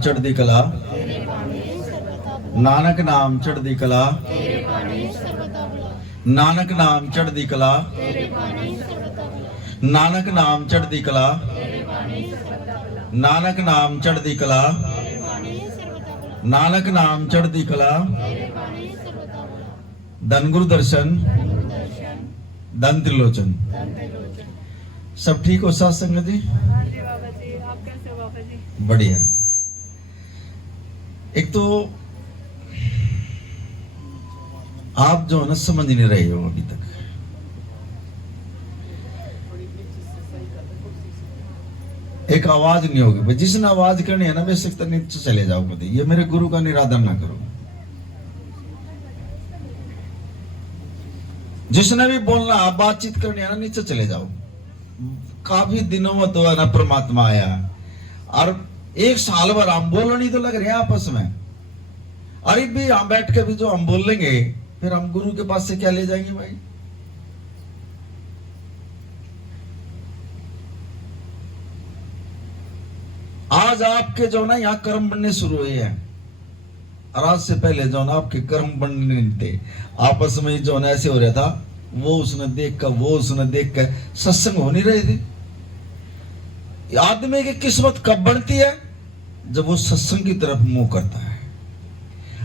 चढ़दी कला नानक नाम चढ़दी कला नानक नाम चढ़दी कला नानक नाम चढ़दी कला नानक नाम चढ़दी कला नानक नाम चढ़दी कला धन गुरु दर्शन धन त्रिलोचन। सब ठीक हो साथ संगत जी? बढ़िया। एक तो आप जो है ना समझ नहीं रहे हो अभी तक। एक आवाज नहीं होगी भाई, जिसने आवाज करनी है ना बेशक तो नीचे चले जाओ कभी, ये मेरे गुरु का निरादर ना करो। जिसने भी बोलना आप बातचीत करनी है ना नीचे चले जाओ। काफी दिनों में तो है ना परमात्मा आया और एक साल भर हम बोलने तो लग रहे हैं आपस में। अरे भी हम बैठ के भी जो हम बोल लेंगे फिर हम गुरु के पास से क्या ले जाएंगे भाई? आज आपके जो ना यहाँ कर्म बनने शुरू हुए हैं और आज से पहले जो ना आपके कर्म बनने नहीं थे। आपस में जो ना ऐसे हो रहा था, वो उसने देख कर वो उसने देख कर सत्संग हो नहीं रहे थे। आदमी की किस्मत कब बनती है? जब वो सत्संग की तरफ मुंह करता है।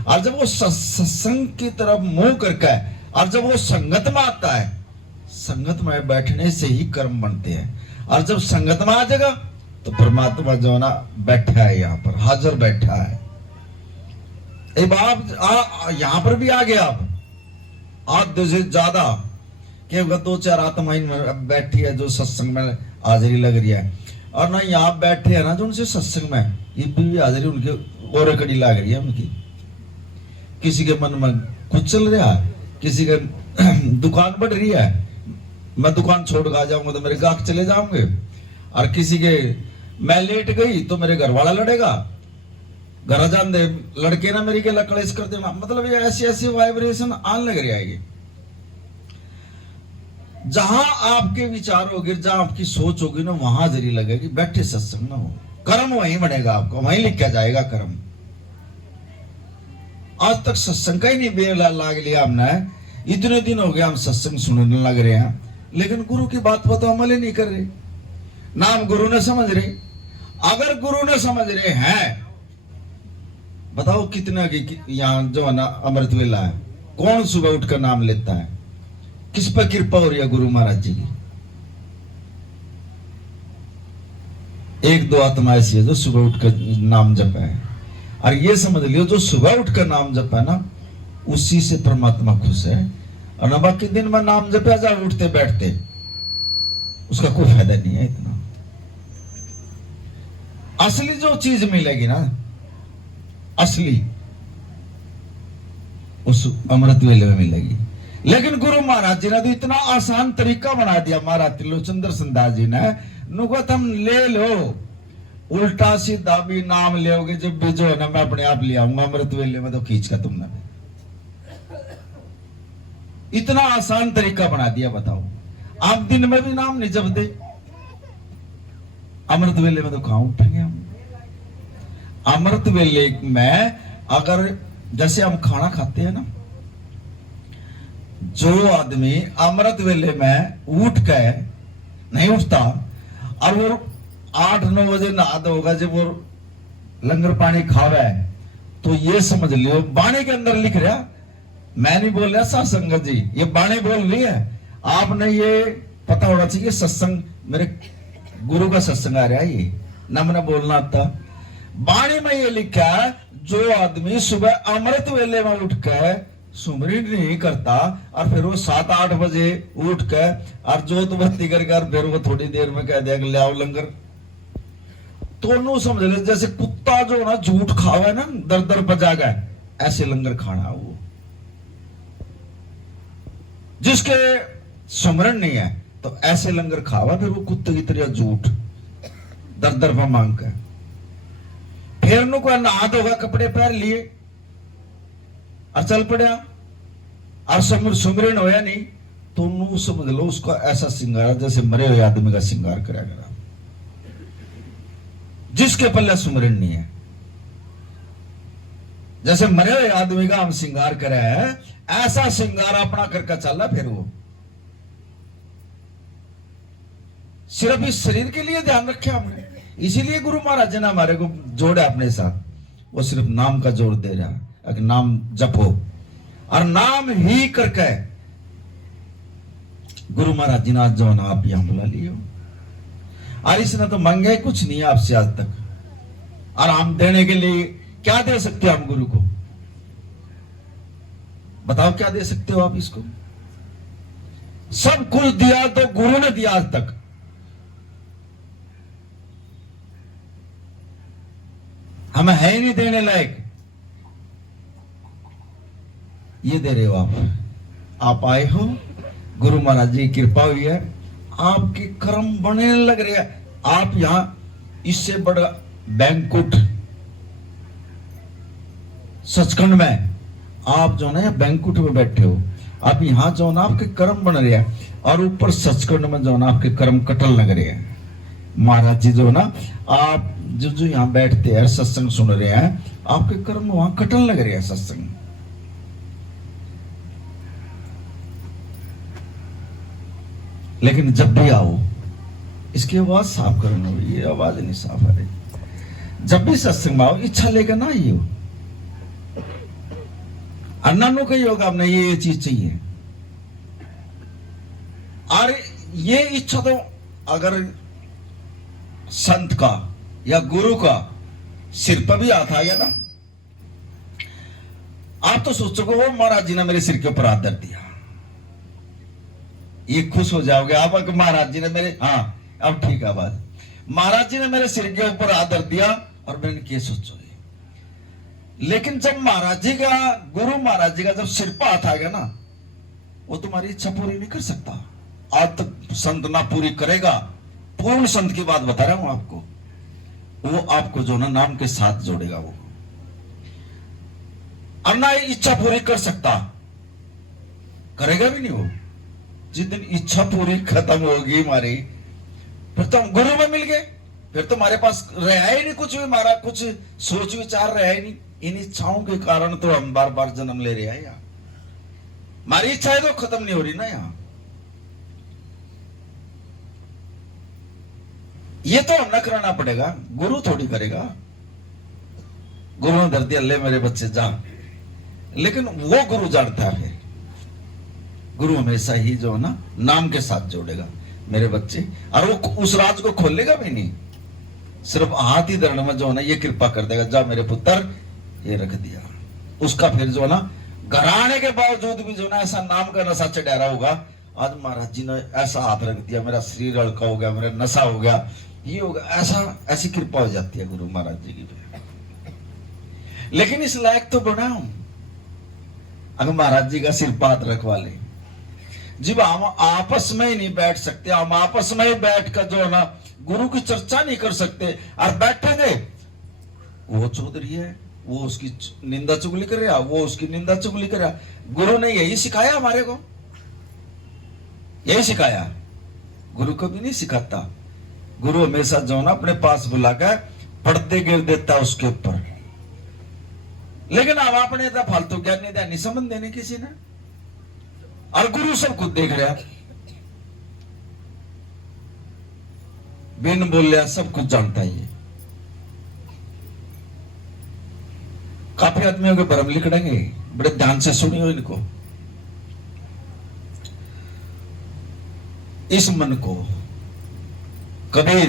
और जब वो सत्संग की तरफ मुंह करके और जब वो संगत में आता है, संगत में बैठने से ही कर्म बनते हैं। और जब संगत में आ जाएगा तो परमात्मा जो ना बैठा है, यहाँ पर हाजिर बैठा है। एक बार यहां पर भी आ गया आप आधे से ज्यादा कि दो चार आत्माएं बैठी है जो सत्संग में हाजिरी लग रही है, और ना यहाँ बैठे है ना जो उनसे सत्संग में ये भी हाजिरी उनके और कड़ी लग रही है उनकी। किसी के मन में कुछ चल रहा है, किसी के दुकान बढ़ रही है, मैं दुकान छोड़ कर आ जाऊंगा तो मेरे गाहक चले जाऊंगे, और किसी के मैं लेट गई तो मेरे घर वाला लड़ेगा, घर जान दे लड़के ना मेरी के लकड़ेस कर देना। मतलब ये ऐसी ऐसी वाइब्रेशन आने लग रही है। जहां आपके विचार होंगे, जहां आपकी सोच होगी ना, वहां जरी लगेगी बैठे सत्संग ना हो, कर्म वहीं बनेगा, आपको वहीं लिखा जाएगा कर्म। आज तक सत्संग का ही नहीं बेला लाग लिया हमने। इतने दिन हो गए हम सत्संग सुनने लग रहे हैं, लेकिन गुरु की बात पर तो अमल ही नहीं कर रहे। नाम गुरु ने समझ रहे। अगर गुरु ने समझ रहे हैं, बताओ कितना की यहाँ जो है ना अमृत वेला है, कौन सुबह उठकर नाम लेता है? किस पर कृपा हो रही है गुरु महाराज जी की? एक दो आत्मा ऐसी है जो सुबह उठकर नाम जपा है, और ये समझ लियो जो सुबह उठकर नाम जपा है ना, उसी से परमात्मा खुश है। और ना बाकी दिन में नाम जपा जाए उठते बैठते, उसका कोई फायदा नहीं है। इतना असली जो चीज मिलेगी ना, असली उस अमृत वेले में मिलेगी। लेकिन गुरु महाराज जी ने तो इतना आसान तरीका बना दिया, महाराज त्रिलोचन दास जी ने, नुगत हम ले लो, उल्टा सीधा भी नाम लेोगे जब भी जो है ना मैं अपने आप ले आऊंगा अमृत वेले में, तो खींच का तुमने इतना आसान तरीका बना दिया। बताओ आप दिन में भी नाम नहीं जपते, अमृत वेले में तो कहां उठेंगे हम? अमृत वेले में अगर जैसे हम खाना खाते हैं ना, जो आदमी अमृत वेले में उठ के नहीं उठता और वो 8-9 बजे नहा धोगा, जब वो लंगर पानी खावे, तो ये समझ लियो बाणी के अंदर लिख रहा, मैं नहीं बोल रहा साथ संगत जी, ये बाणी बोल रही है। आपने ये पता होना चाहिए सत्संग मेरे गुरु का सत्संग आ रहा है, ये ना मैंने बोलना आता। बाणी में ये लिखा है, जो आदमी सुबह अमृत वेले में उठ के सुमरी नहीं करता और फिर वो 7-8 बजे उठ के और जोत बत्ती करके फिर वो थोड़ी देर में कह दिया ले आओ लंगर, तो नो समझ ले जैसे कुत्ता जो ना झूठ खावे ना दर दर बजा गए, ऐसे लंगर खाना। वो जिसके सुमरण नहीं है तो ऐसे लंगर खावा, फिर वो कुत्ते की तरह झूठ दर दर पर मांग के फिर नु को नहा धोगा, कपड़े पहन लिए और चल पड़ा, और सुमरण होया नहीं तो नु समझ लो उसका ऐसा सिंगार जैसे मरे हुए आदमी का सिंगार करा गया, जिसके पल्ले सुमरण नहीं है। जैसे मरे हुए आदमी का हम श्रृंगार करे है, ऐसा श्रृंगार अपना करके चल रहा। फिर वो सिर्फ इस शरीर के लिए ध्यान रखे हमने, इसीलिए गुरु महाराज जी ने हमारे को जोड़ा अपने साथ। वो सिर्फ नाम का जोर दे रहा है कि नाम जपो, और नाम ही करके गुरु महाराज जी ने आज जो ना आप यहां बुला लियो। और इसने तो मांगे कुछ नहीं आपसे आज तक, और हम देने के लिए क्या दे सकते हो हम गुरु को? बताओ क्या दे सकते हो आप इसको? सब कुछ दिया तो गुरु ने दिया आज तक। हम है ही नहीं देने लायक, ये दे रहे हो आप आए हो, गुरु महाराज जी की कृपा हुई है, आपके कर्म बनने लग रहे हैं। आप यहां इससे बड़ा बैंकुट सचखंड में आप जो ना बैंकुट में बैठे हो, आप यहां जो ना आपके कर्म बन रहे हैं, और ऊपर सचखंड में जो ना आपके कर्म कटल लग रहे हैं। महाराज जी जो ना आप जो यहां बैठते हैं सत्संग सुन रहे हैं, आपके कर्म वहां कटल लग रहे हैं सत्संग। लेकिन जब भी आओ, इसकी आवाज साफ करना, ये आवाज नहीं साफ आ रही। जब भी सत्संग में आओ, इच्छा लेकर ना आइए, अन्नानु का योग आपने ये चीज चाहिए। और ये इच्छा तो अगर संत का या गुरु का सिर पर भी हाथ आ गया ना, आप तो सोचोगे वो महाराज जी ने मेरे सिर के ऊपर हाथ धर दिया, ये खुश हो जाओगे आप कि महाराज जी ने मेरे, हाँ अब ठीक है बात, महाराज जी ने मेरे सिर के ऊपर हाथ धर दिया, और मैंने क्या सोचोगे। लेकिन जब महाराज जी का, गुरु महाराज जी का जब सिर पर हाथ आ गया ना, वो तुम्हारी इच्छा पूरी नहीं कर सकता। आज तक संत ना पूरी करेगा, पूर्ण संत की बात बता रहा हूं आपको, वो आपको जो ना नाम के साथ जोड़ेगा वो, और ना इच्छा पूरी कर सकता, करेगा भी नहीं वो। जिस दिन इच्छा पूरी खत्म होगी हमारी, फिर तो हम गुरु में मिल गए, फिर तो हमारे पास रहा ही नहीं कुछ भी, हमारा कुछ सोच विचार रहा ही नहीं। इन इच्छाओं के कारण तो हम बार बार जन्म ले रहे हैं यहाँ, हमारी इच्छाएं तो खत्म नहीं हो रही ना यहाँ। ये तो हमें कराना पड़ेगा, गुरु थोड़ी करेगा। गुरु ने धर दिया, ले मेरे बच्चे जा, लेकिन वो गुरु जानता है। फिर गुरु हमेशा ही जो है ना नाम के साथ जोड़ेगा मेरे बच्चे, और वो उस राज को खोलेगा भी नहीं, सिर्फ हाथ ही धरने में जो है ना ये कृपा कर देगा, जा मेरे पुत्र ये रख दिया। उसका फिर जो है ना घराने के बावजूद भी जो ना ऐसा नाम का नशा चढ़ा होगा, आज महाराज जी ने ऐसा हाथ रख दिया, मेरा शरीर हल्का हो गया, मेरा नशा हो गया, ये हो गया, ऐसा ऐसी कृपा हो जाती है गुरु महाराज जी की। लेकिन इस लायक तो बना हूं, अगर महाराज जी का सिर पात रखवा ले। जब हम आपस में ही नहीं बैठ सकते, हम आपस में ही बैठ कर जो है ना गुरु की चर्चा नहीं कर सकते, और बैठेंगे वो चौधरी है, वो उसकी निंदा चुगली कर रहा, वो उसकी निंदा चुगली कर रहा। गुरु ने यही सिखाया हमारे को, यही सिखाया। गुरु कभी नहीं सिखाता, गुरु हमेशा जो ना अपने पास बुलाकर पर्दे गिर देता उसके ऊपर। लेकिन अब आपने तो फालतू ज्ञान नहीं दिया, नहीं समझ देने किसी ने, और गुरु सब कुछ देख रहा, बिन बोलिया सब कुछ जानता ही है। काफी आदमियों के भ्रम लिखड़ेंगे, बड़े ध्यान से सुनियो इनको। इस मन को कबीर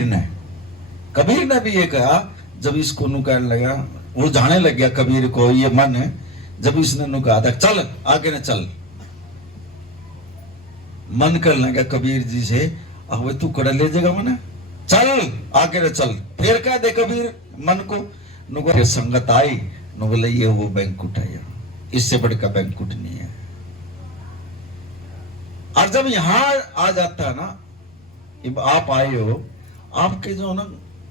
ने भी ये कहा, जब इसको नु कहने लगा, वो जाने लग गया कबीर को ये मन है, जब इसने नु कहा था चल आगे न चल, मन कर लगा कबीर जी से, अब तू कड़ा ले जाएगा मन, चल आगे न चल। फिर कह दे कबीर मन को, नु संगत आई, नु बोले ये वो बैंकुट है, इससे बड़े का बैंकुट नहीं है। और जब यहां आ जाता है ना, आप आए हो, आपके जो ना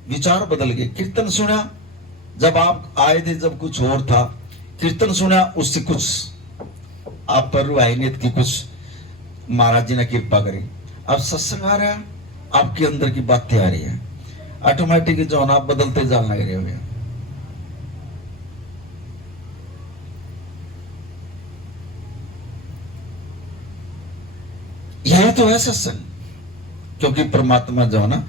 विचार बदल गए। कीर्तन सुना, जब आप आए थे जब कुछ और था, कीर्तन सुना उससे कुछ आप पर रूहानियत की कुछ महाराज जी ने कृपा करी। अब सत्संग आ रहा है, आपके अंदर की बातें आ रही है, ऑटोमेटिक जो है ना आप बदलते जाने लग रहे हो। यही तो है सत्संग। क्योंकि परमात्मा जो है ना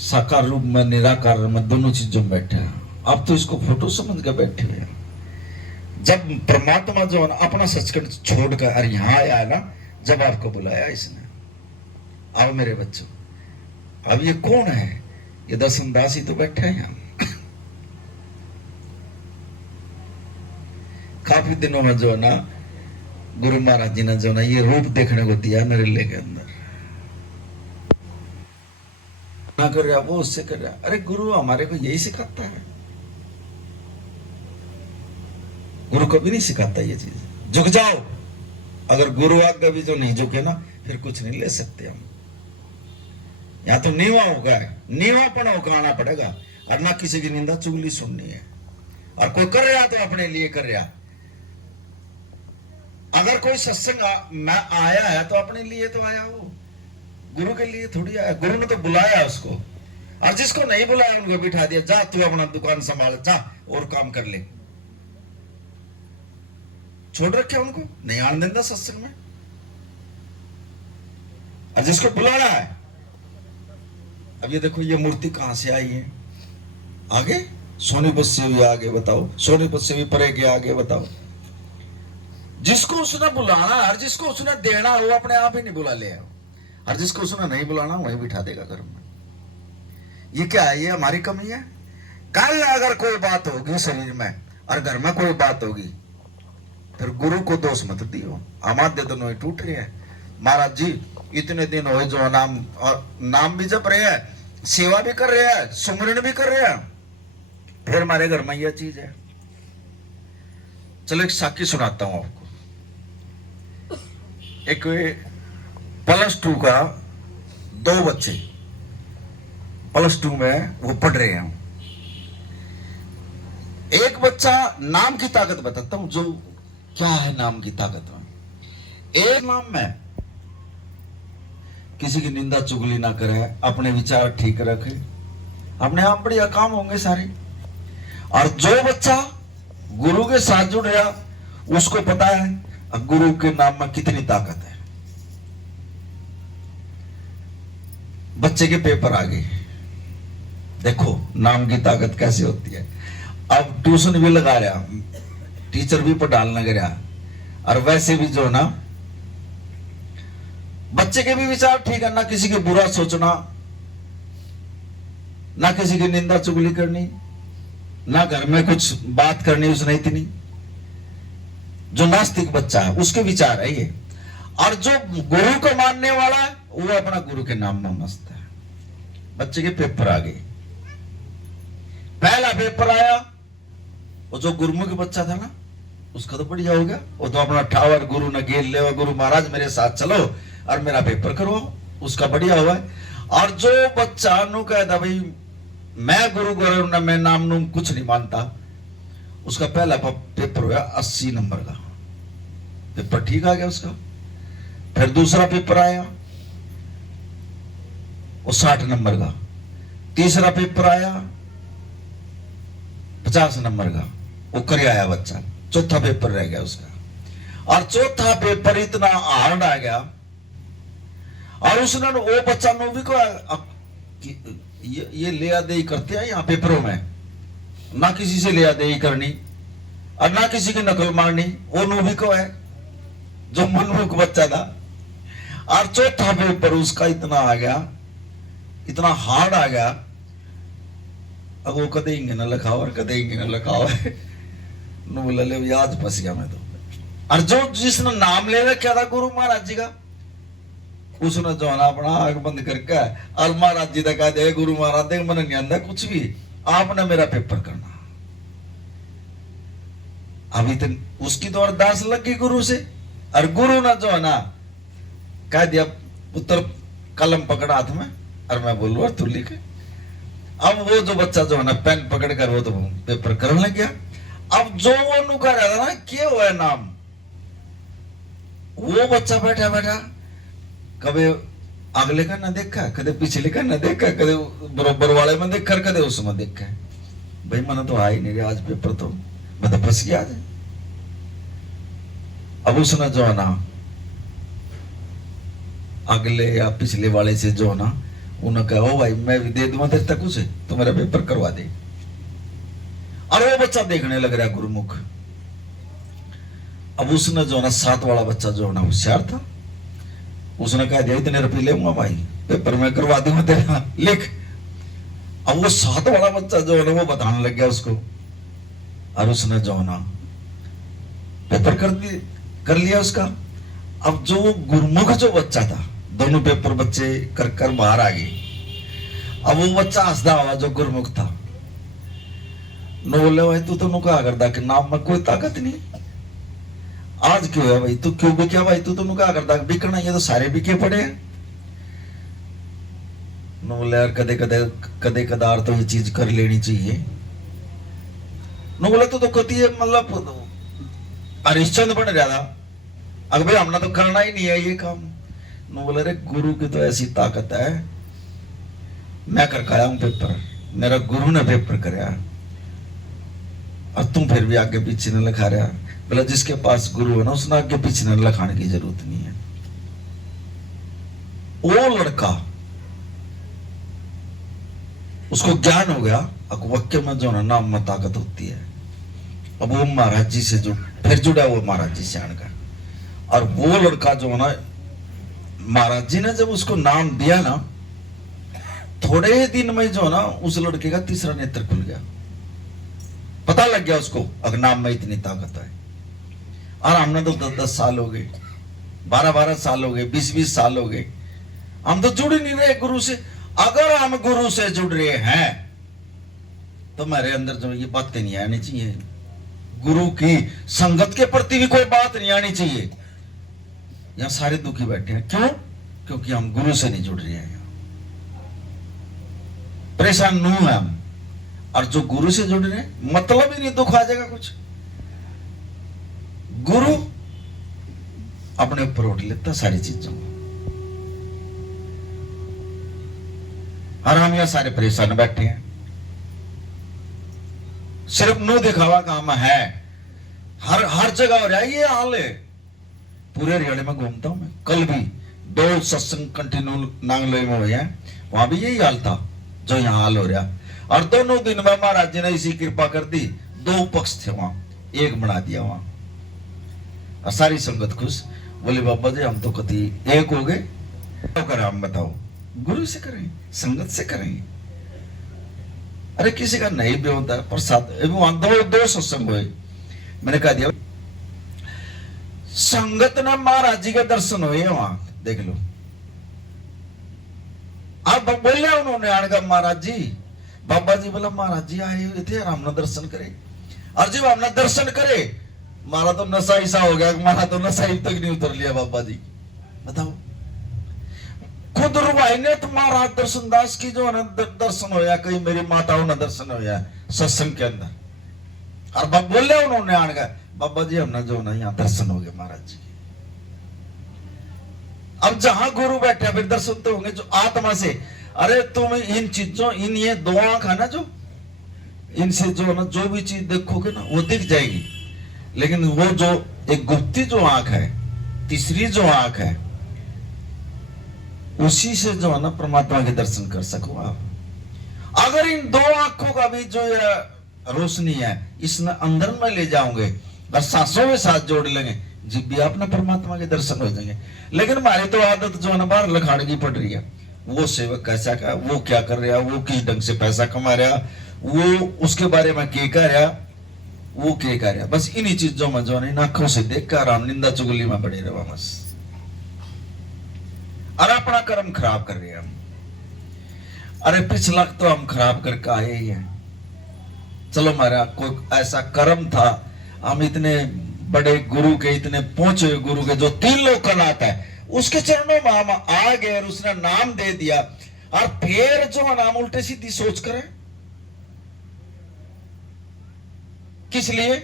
साकार रूप में निराकार में दोनों चीजों में बैठे हैं। आप तो इसको फोटो समझ कर बैठे हुए हैं। जब परमात्मा जो है ना अपना सचखंड छोड़कर अरे यहाँ आया है ना, जब आपको बुलाया इसने, आओ मेरे बच्चों, अब ये कौन है? ये दर्शन दास ही तो बैठे हैं यहाँ। काफी दिनों में जो है ना गुरु महाराज जी ने जो ना ये रूप देखने को दिया मेरे ले के अंदर। ना कर रहा वो उससे कर रहा। अरे गुरु हमारे को यही सिखाता है। गुरु कभी नहीं सिखाता ये चीज। झुक जाओ, अगर गुरु आज्ञा भी जो नहीं झुके ना फिर कुछ नहीं ले सकते हम। यहाँ तो नीवा होगा, नीवापन होकर आना पड़ेगा और ना किसी की निंदा चुगली सुननी है। और कोई कर रहा तो अपने लिए कर रहा। अगर कोई सत्संग में आया है तो अपने लिए तो आया, वो गुरु के लिए थोड़ी आया। गुरु ने तो बुलाया उसको, और जिसको नहीं बुलाया उनको बिठा दिया, जा तू अपना दुकान संभाल, जा और काम कर ले। छोड़ रखे उनको, नहीं आने देता सत्संग में। और जिसको बुलाया है, अब ये देखो ये मूर्ति कहां से आई है? आगे सोनीपत से भी आगे बताओ, सोनीपत से भी परे के आगे बताओ। जिसको उसने बुलाना और जिसको उसने देना वो अपने आप ही नहीं बुला ले, और जिसको उसने नहीं बुलाना वही बिठा देगा घर में। ये क्या है? ये हमारी कमी है। कल अगर कोई बात होगी शरीर में और घर में कोई बात होगी, फिर गुरु को दोष मत दियो। हमारे दोनों टूट रहे हैं। महाराज जी इतने दिन हो जो नाम भी जप रहे हैं, सेवा भी कर रहे हैं, सुमरन भी कर रहे हैं, फिर हमारे घर में यह चीज है। चलो एक साखी सुनाता हूं आपको। एक +2 का 2 बच्चे +2 में वो पढ़ रहे हैं। एक बच्चा, नाम की ताकत बताता हूं जो क्या है नाम की ताकत में। एक नाम में किसी की निंदा चुगली ना करे, अपने विचार ठीक रखे, अपने आप बढ़िया काम होंगे सारे। और जो बच्चा गुरु के साथ जुड़ गया उसको पता है गुरु के नाम में कितनी ताकत है। बच्चे के पेपर आ गए, देखो नाम की ताकत कैसे होती है। अब ट्यूशन भी लगा रहा, टीचर भी पढ़ाने लग रहा, और वैसे भी जो ना बच्चे के भी विचार ठीक है, ना किसी के बुरा सोचना, ना किसी की निंदा चुगली करनी, ना घर में कुछ बात करनी उसने इतनी। जो नास्तिक बच्चा है उसके विचार है ये। और जो गुरु को मानने वाला है वो अपना गुरु के नाम में मस्त है। बच्चे के पेपर आ गए। पहला पेपर आया, वो जो गुरुमुख बच्चा था ना उसका तो बढ़िया हो गया। वो तो अपना ठावर गुरु ने गेल ले, गुरु महाराज मेरे साथ चलो और मेरा पेपर करो, उसका बढ़िया हुआ है। और जो बच्चा नु कहता भाई मैं गुरु गुरु ना मैं नाम नूम कुछ नहीं मानता, उसका पहला पेपर हुआ 80 नंबर का, पेपर ठीक आ गया उसका। फिर दूसरा पेपर आया वो 60 नंबर का, तीसरा पेपर आया 50 नंबर का, वो कर आया बच्चा। चौथा पेपर रह गया उसका, और चौथा पेपर इतना हार्ड आ गया, और उसने वो बच्चा नो भी को ये लिया दे करते हैं यहाँ पेपरों में, ना किसी से लिया दे करनी और ना किसी की नकल मारनी, वो नूबी को है जो मनमुख बच्चा था। और चौथा पेपर उसका इतना आ गया, इतना हार्ड आ गया, अब वो कदे इंगे न लिखाओ और कदे इंगे न लिखाओ नु बोला ले आज फंस गया मैं तो। और जो जिसने नाम ले रखा था गुरु महाराज जी का, उसने जो है ना अपना आंख बंद करके और महाराज जी कहा दे गुरु महाराज देख मैंने नहीं आंदा कुछ भी, आपने मेरा पेपर करना। अभी तो उसकी तो अरदास लग गई गुरु से, और गुरु ने जो है ना कह दिया पुत्र कलम पकड़ा हाथ में और मैं बोलूँ तू लिखे। अब वो जो बच्चा जो है ना पेन पकड़ कर वो तो पेपर करने लग गया। अब जो वो नु कह रहा था ना क्या हुआ नाम, वो बच्चा बैठा बैठा कभी अगले का ना देखा, कदे पिछले का ना देखा, कदे बरोबर वाले में देखा, कदे उसमें देखा। भाई मैंने तो आ ही नहीं गया आज पेपर, तो मैं तो फंस गया आज। अब उसने जो है ना अगले या पिछले वाले से जो ना उन्होंने कहा, ओ भाई मैं भी दे दूंगा तेरे तक उसे, तो मेरा पेपर करवा दे। और वो बच्चा देखने लग रहा गुरुमुख। अब उसने जो ना 7 वाला बच्चा जो ना होशियार था, उसने कहा दिया इतने रुपये लेऊंगा भाई, पेपर में करवा दूंगा तेरा, लिख। अब वो 7 वाला बच्चा जो है ना वो बताने लग गया उसको, और उसने जो ना पेपर कर लिया उसका। अब जो गुरुमुख जो बच्चा था, दोनों पेपर बच्चे कर कर बाहर आ गए। अब वो बच्चा हंसदा हुआ जो गुरुमुख था, नो बोले भाई तू तो नु कहा करदा कि नाम में कोई ताकत नहीं, आज क्यों है भाई तू क्यों बिका भाई, तू तो नु कहा करदा बिकना, ये तो सारे बिके पड़े हैं। नो बोले यार कदे कदार तो ये चीज कर लेनी चाहिए। नो बोले तो कती है मतलब हरिश्चंद्र बन रहा था, अगर भाई हमने तो करना ही नहीं है ये काम। नो बोले रे गुरु की तो ऐसी ताकत है, मैं करके आया हूं पेपर, मेरा गुरु ने पेपर कराया, और तुम फिर भी आगे पीछे न लिखा रहा। बोला जिसके पास गुरु है ना उसने आगे पीछे न लिखाने की जरूरत नहीं है। वो लड़का उसको ज्ञान हो गया, वाक्य में जो ना नाम में ताकत होती है। अब वो महाराज जी से जो फिर जुड़ा हुआ महाराज जी से का, और वो लड़का जो ना महाराज जी ने जब उसको नाम दिया ना, थोड़े दिन में जो ना उस लड़के का तीसरा नेत्र खुल गया, पता लग गया उसको अगर नाम में इतनी ताकत है। और हमने तो 10-10 साल हो गए, 12-12 साल हो गए, 20-20 साल हो गए, हम तो जुड़ ही नहीं रहे गुरु से। अगर हम गुरु से जुड़ रहे हैं तो मेरे अंदर जो ये बातें नहीं आनी चाहिए, गुरु की संगत के प्रति भी कोई बात नहीं आनी चाहिए। यहां सारे दुखी बैठे हैं, क्यों? क्योंकि हम गुरु से नहीं जुड़ रहे हैं, परेशान नहीं है हम। और जो गुरु से जुड़ रहे हैं मतलब ही नहीं दुख आ जाएगा कुछ। गुरु अपने ऊपर उठ लेता सारी चीजों को, और हम यहां सारे परेशान बैठे हैं, सिर्फ नो दिखावा काम है। हर जगह हो रहा है ये हाल है। पूरे हरियाणा में घूमता हूं मैं, कल भी 2 सत्संग कंटिन्यू नांगलोई में हुए हैं, वहां भी यही हाल था जो यहां हाल हो रहा। और दोनों दिन में महाराज जी ने इसी कृपा कर दी, 2 पक्ष थे वहां, एक बना दिया वहां, और सारी संगत खुश। बोले बाबा जी हम तो कभी एक हो गए, तो करें हम बताओ, गुरु से करें, संगत से करेंगे। अरे किसी का नहीं भी होता है प्रसाद। वहां 2 सत्संग हुए, मैंने कहा दिया संगत ने महाराज जी के दर्शन हुए वहां, देख लो। अब बोले उन्होंने आने महाराज जी, बाबा जी बोला महाराज जी आए हुए थे और हमने दर्शन करे, और जब हमने दर्शन करे मारा तो नशा ऐसा हो गया, मारा तो नशा ही तक नहीं उतर लिया बाबा जी। बताओ, खुद रुवाई ने तुम्हारा दर्शन दास की जो दर्शन होया, कहीं मेरी माताओं ने दर्शन होया सत्संग के अंदर, और बोले उन्होंने आने का बाबा जी हमने जो ना यहाँ दर्शन हो गए महाराज जी। अब जहां गुरु बैठे फिर दर्शन तो होंगे जो आत्मा से। अरे तुम इन चीजों, इन ये 2 आंख है ना, जो इनसे जो ना जो भी चीज देखोगे ना वो दिख जाएगी, लेकिन वो जो एक गुप्ती जो आंख है, तीसरी जो आंख है, उसी से जो है ना परमात्मा के दर्शन कर सको आप। अगर इन 2 आंखों का भी जो रोशनी है इसने अंदर में ले जाओगे और सांसों के साथ जोड़ लेंगे, जब भी आपने परमात्मा के दर्शन हो जाएंगे। लेकिन हमारी तो आदत जो है ना बाहर लखाने की पड़ रही है, वो सेवक कैसा का, वो क्या कर रहा, वो किस ढंग से पैसा कमा रहा, वो उसके बारे में क्या कर रहा, वो क्या कर रहा, बस इन्हीं चीजों में जो है आंखों से देख कर हम निंदा चुगली में पड़े रहे बस, और अपना कर्म खराब कर रहे हैं हम। अरे पिछला तो हम खराब करके आए ही हैं। चलो हमारा कोई ऐसा कर्म था, हम इतने बड़े गुरु के, इतने पहुंचे गुरु के जो 3 लोग कलाता है, उसके चरणों में हम आ गए और उसने नाम दे दिया, और फिर जो नाम उल्टे सीधी सोच करें किस लिए?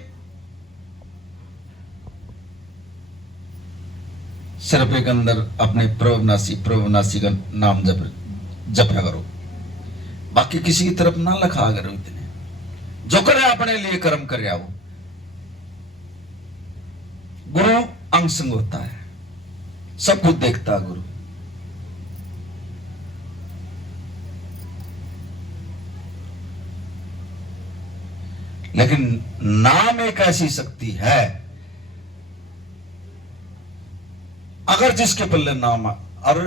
सिर्फ एक अंदर अपने प्रभुनासी का नाम जपया करो, बाकी किसी की तरफ ना लखा करो। इतने जो करे अपने लिए कर्म कर रहा हो। गुरु अंग संग होता है, सब कुछ देखता है गुरु, लेकिन नाम एक ऐसी शक्ति है, अगर जिसके पल्ले नाम। और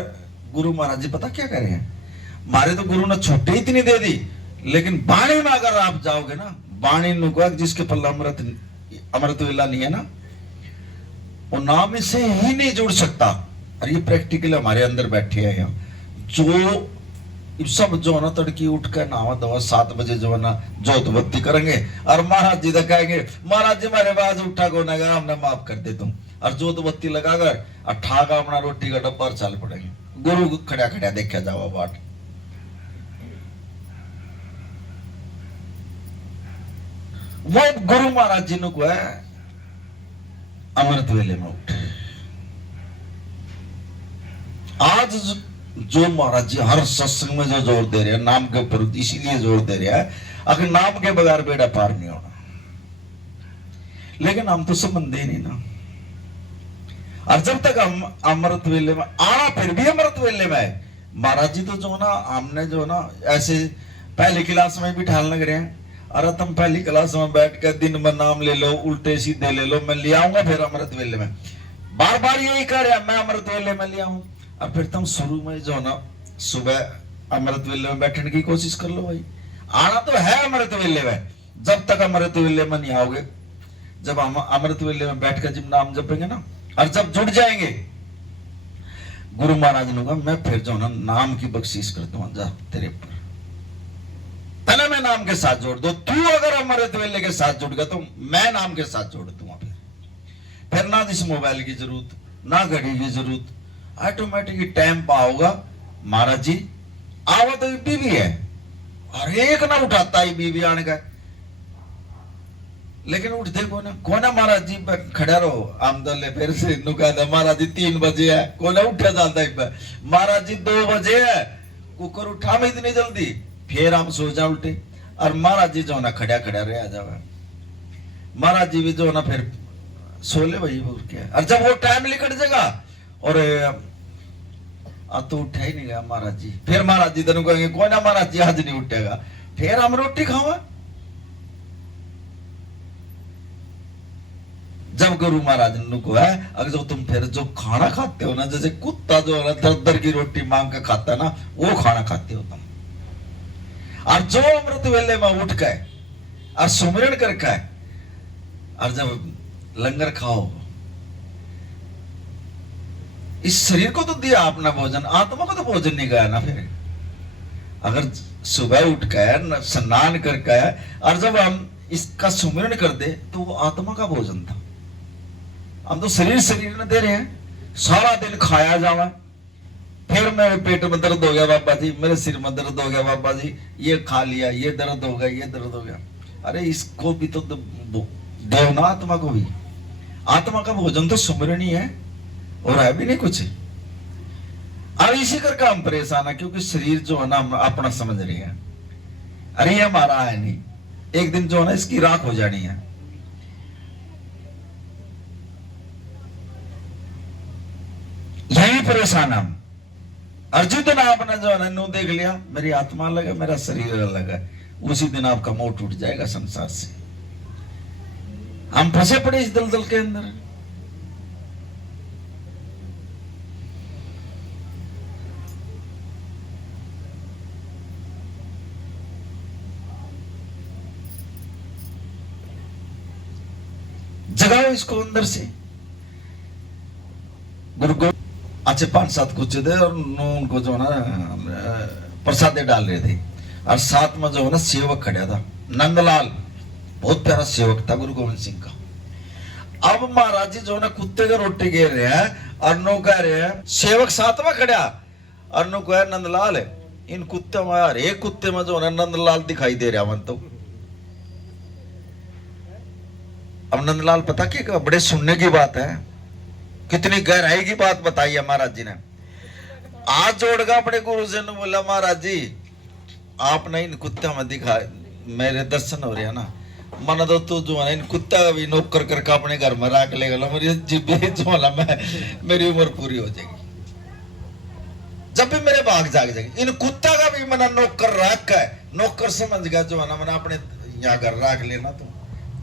गुरु महाराज जी पता क्या कह रहे हैं, मारे तो गुरु ने छुट्टी इतनी दे दी, लेकिन बाणी में अगर आप जाओगे ना, बाणी नुको जिसके पल्ला अमृत वेला नहीं है ना, वो नाम से ही नहीं जुड़ सकता। और ये प्रैक्टिकल हमारे अंदर बैठे हैं यहाँ, जो सब जो है ना तड़की उठ कर नहावा धोवा 7 बजे जो है ना जोत बत्ती करेंगे, और महाराज जी तो कहेंगे महाराज जी मेरे बाज उठा को ना हमने माफ कर दे तुम, और जोत बत्ती लगाकर और ठाका अपना रोटी का डब्बा चल पड़ेंगे। गुरु खड़ा खड़ा देखा जाओ बाट। वो गुरु महाराज जी ने को है अमृत वेले में उठे। आज जो महाराज जी हर सत्संग में जो जोर दे रहे हैं नाम के ऊपर, इसीलिए जोर दे रहे हैं, अगर नाम के बगैर बेड़ा पार नहीं होना। लेकिन हम तो समझते नहीं ना, और जब तक हम अमृत वेले में आना, फिर भी अमृत वेले में है। महाराज जी तो जो ना हमने जो ना ऐसे पहली क्लास में भी ठाल लग रहे हैं, अरे तुम पहली क्लास में बैठ कर दिन में नाम ले लो, उल्टे सीधे ले लो, मैं ले आऊंगा फिर अमृत वेले में। बार बार यही कह रहे हैं मैं अमृत वेले में ले आऊं, और फिर तुम शुरू में जो ना सुबह अमृत वेले में बैठने की कोशिश कर लो भाई। आना तो है अमृत वेले में, जब तक अमृत वेले में नहीं आओगे, जब हम अमृत वेले में बैठकर जब नाम जपेंगे ना, और जब जुड़ जाएंगे, गुरु महाराज ने कहा मैं फिर जो ना नाम की बख्शीश कर दूंगा, जा तेरे पर तने मैं नाम के साथ जोड़ दो। तू अगर अमृत वेले के साथ जुड़ गया तो मैं नाम के साथ जोड़ दूंगा। फिर ना इस मोबाइल की जरूरत, ना घड़ी की जरूरत, ऑटोमेटिक टाइम पाओगा। महाराज जी आवा तो बीवी है, और एक ना उठाता ही बीवी आने का, लेकिन उठते कोने महाराज जी खड़ा रहो आमदले फिर से कहता महाराज जी 3 बजे है, कोने उठा जाता है, महाराज जी 2 बजे है, कुकर उठा में इतनी जल्दी, फिर हम सो जा उल्टे, और महाराज जी जो ना खड़ा खड़ा रह जावे, महाराज जी भी जो ना फिर सोले भाई वो क्या। और जब वो टाइम निकट जाएगा और तो उठा ही नहीं गया महाराज जी, फिर महाराज जी तेन कहेंगे कोई ना महाराज जी आज नहीं उठेगा, फिर हम रोटी खावा। जब गुरु महाराज ने को है अगर जो तुम फिर जो खाना खाते हो ना, जैसे कुत्ता जो है दर दर की रोटी मांग कर खाता है ना, वो खाना खाते हो तुम। और जो अमृत वेले में उठ गए और सुमरण करके, और जब लंगर खाओ, इस शरीर को तो दिया अपना भोजन, आत्मा को तो भोजन नहीं गया ना। फिर अगर सुबह उठ कर स्नान करके और जब हम इसका सुमिरन कर दे तो वो आत्मा का भोजन था। हम तो शरीर में दे रहे हैं, सारा दिन खाया जावा, फिर मेरे पेट में दर्द हो गया बाबा जी, मेरे सिर में दर्द हो गया बाबा जी, ये खा लिया, ये दर्द हो गया, ये दर्द हो गया। अरे इसको भी तो देवना, आत्मा को भी, आत्मा का भोजन तो सुमिरन ही है, और है भी नहीं कुछ। और इसी करके हम परेशान है, क्योंकि शरीर जो है ना हम अपना समझ रहे हैं, अरे ये हमारा है नहीं, एक दिन जो है ना इसकी राख हो जानी है। यही परेशान हम। अर्जुन दिन आपने जो है ना देख लिया मेरी आत्मा अलग है, मेरा शरीर अलग है, उसी दिन आपका मोह टूट जाएगा संसार से। हम फंसे पड़े इस दलदल के अंदर। जगाओ इसको अंदर से। गुरु को अच्छे 5-7 कुछ थे और उनको जो है ना प्रसादे डाल रहे थे, और साथ में जो है ना सेवक खड़ा था, नंदलाल, बहुत प्यारा सेवक था गुरु गोविंद सिंह का। अब महाराज जी जो है ना कुत्ते का रोटी घेर रहे हैं, और नो कह रहे हैं, सेवक साथ में खड़ा, और नो कह नंदलाल इन कुत्ते में, हर एक कुत्ते में जो है ना नंदलाल दिखाई दे रहा मन। तो अब नंदलाल पता क्या, बड़े सुनने की बात है, कितनी गहराई की बात बताई है महाराज जी ने। आज जोड़गा अपने गुरु जी ने, बोला महाराज जी आपने इन कुत्ता में दिखा, मेरे दर्शन हो रहे हैं ना, मन तो जो है इन कुत्ता का भी नौकर करके अपने घर में रख लेगा, मेरी जिब्बे जो है मैं, मेरी उम्र पूरी हो जाएगी, जब भी मेरे भाग जाग जाएगी। इन कुत्ता का भी मैंने नौकर रख है, नौकर समझ गया जो है ना मैंने अपने यहाँ घर रख लेना। तो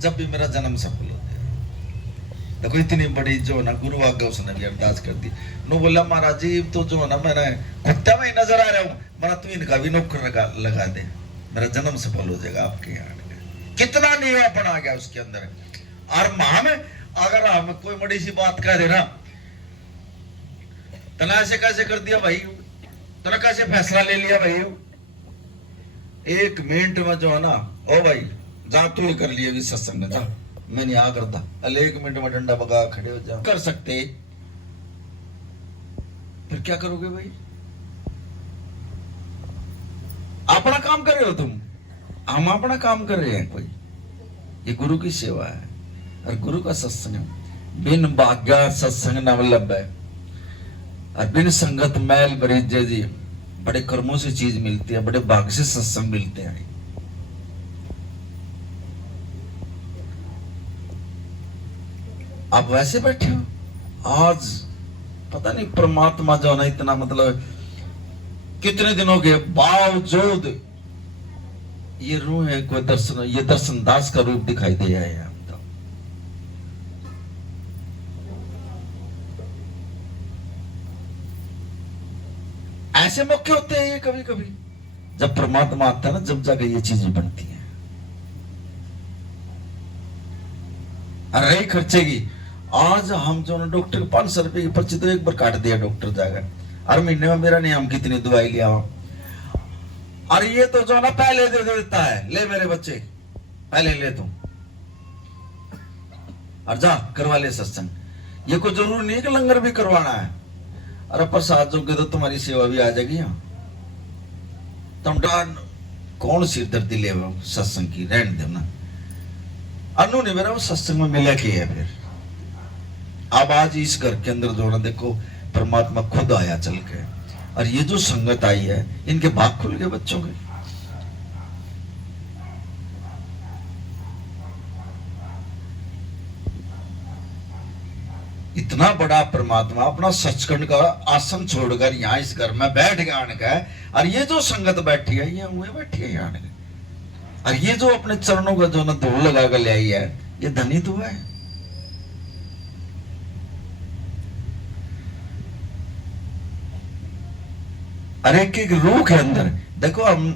जब भी मेरा जन्म सफल हो जाए। देखो इतनी बड़ी जो ना गुरु आज्ञा उसने भी अरदास कर दी। नो बोला महाराज जी तो जो ना मैंने कुत्ता में नजर आ रहा हूँ, मरा तू इनका भी नौकर लगा दे, मेरा जन्म सफल हो जाएगा आपके यहाँ। कितना नीवापन आ गया उसके अंदर। और मां में अगर हम कोई बड़ी सी बात कह दे ना, तना ऐसे कैसे कर दिया भाई, तना कैसे फैसला ले लिया भाई, 1 मिनट में जो है ना, ओ भाई जा तू ही कर लिए भी सत्संग में, जा मैं नहीं आ करता, अले 1 मिनट में डंडा बगा खड़े हो जा कर सकते, फिर क्या करोगे भाई? अपना काम कर रहे हो तुम, हम अपना काम कर रहे हैं। कोई ये गुरु की सेवा है और गुरु का सत्संग बिन भाग्या सत्संग न वल्लभ है, और बिन संगत मैल बरीजे जी, बड़े कर्मों से चीज मिलती है, बड़े भाग्य से सत्संग मिलते हैं। आप वैसे बैठे हो, आज पता नहीं परमात्मा जो ना इतना मतलब कितने दिनों के बावजूद ये रूह है कोई दर्शन, ये दर्शन दास का रूप दिखाई दे आए हैं। तो ऐसे मौके होते हैं ये कभी कभी जब परमात्मा आता है ना, जब जाकर ये चीजें बनती हैं। रही खर्चे की, आज हम जो ना डॉक्टर 500 रुपए की पर्ची तो एक बार काट दिया डॉक्टर जाकर, और महीने में मेरा नहीं हम कितनी दवाई लिया हो, और ये तो जो ना पहले दे देता है, ले मेरे बच्चे पहले ले तुम और जा करवा ले सत्संग। ये कोई जरूर नहीं कि लंगर भी करवाना है, अरे प्रसाद जो के तो तुम्हारी सेवा भी आ जाएगी। यहाँ तुम कौन सी दर्दी ले सत्संग की, रहने दे ना। अनु ने मेरा वो सत्संग में मिला के है। फिर अब आज इस घर के अंदर जो ना देखो परमात्मा खुद आया चल के, और ये जो संगत आई है इनके भाग खुल गए बच्चों के। इतना बड़ा परमात्मा अपना सचखंड का आसन छोड़कर यहाँ इस घर में बैठ गया आने का, और ये जो संगत बैठी है ये हुए बैठी है यहाँ, और ये जो अपने चरणों का जो ना धूल लगा कर ले आई है, ये धनी तो है। अरे एक रूह के अंदर देखो, हम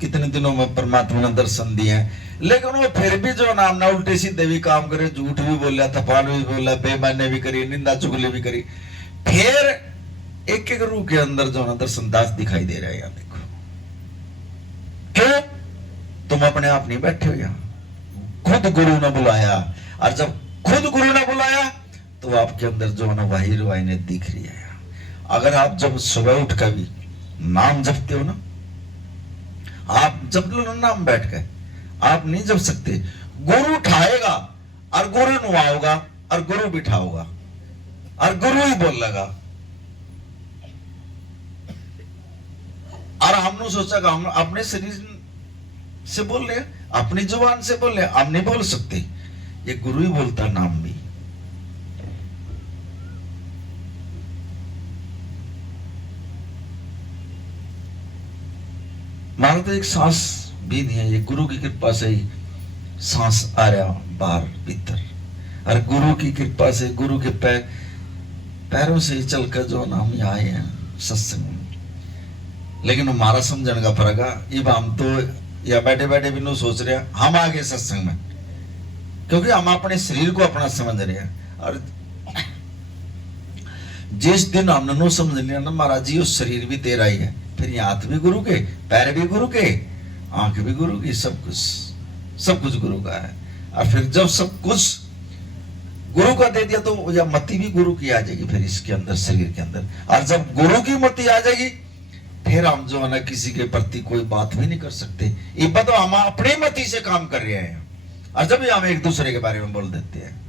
कितने दिनों में परमात्मा ने दर्शन दिए हैं, लेकिन वो फिर भी जो नाम ना उल्टे सीधे भी काम करे, झूठ भी बोला, थपान भी बोला, बेमाने भी करी, निंदा चुगली भी करी, फिर एक एक रूह के अंदर जो ना दर्शन दास दिखाई दे रहा है। यहाँ देखो क्यों, तुम अपने आप नहीं बैठे हो यहाँ, खुद गुरु ने बुलाया, और जब खुद गुरु ने बुलाया तो आपके अंदर जो ना वही रुआइने दिख रही है। अगर आप जब सुबह उठ कर भी नाम जपते हो ना, आप जब लो नाम बैठ गए, आप नहीं जप सकते। गुरु उठाएगा और गुरु नुआओगा और गुरु बिठाओगा और गुरु ही बोल लगा। और हमने सोचा हम अपने शरीर से बोल रहे, अपनी जुबान से बोल रहे, हम नहीं बोल सकते, ये गुरु ही बोलता नाम भी। मानो तो एक सांस भी नहीं है, ये गुरु की कृपा से ही सांस आ रहा बाहर भीतर, और गुरु की कृपा से, गुरु के पैरों से ही चलकर जो ना हम यहाँ आए हैं सत्संग में। लेकिन हमारा समझने का फर्क है, अब हम तो या बैठे बैठे भी नहीं सोच रहे हम आ गए सत्संग में, क्योंकि हम अपने शरीर को अपना समझ रहे हैं। और जिस दिन हमने नो समझ लिया ना महाराज जी उस शरीर भी तेरा ही है, फिर ये हाथ भी गुरु के, पैर भी गुरु के, आंख भी गुरु की, सब कुछ गुरु का है। और फिर जब सब कुछ गुरु का दे दिया तो या मति भी गुरु की आ जाएगी फिर इसके अंदर, शरीर के अंदर। और जब गुरु की मति आ जाएगी फिर हम जो है ना किसी के प्रति कोई बात भी नहीं कर सकते। ये तो हम अपनी मति से काम कर रहे हैं, और जब भी हम एक दूसरे के बारे में बोल देते हैं।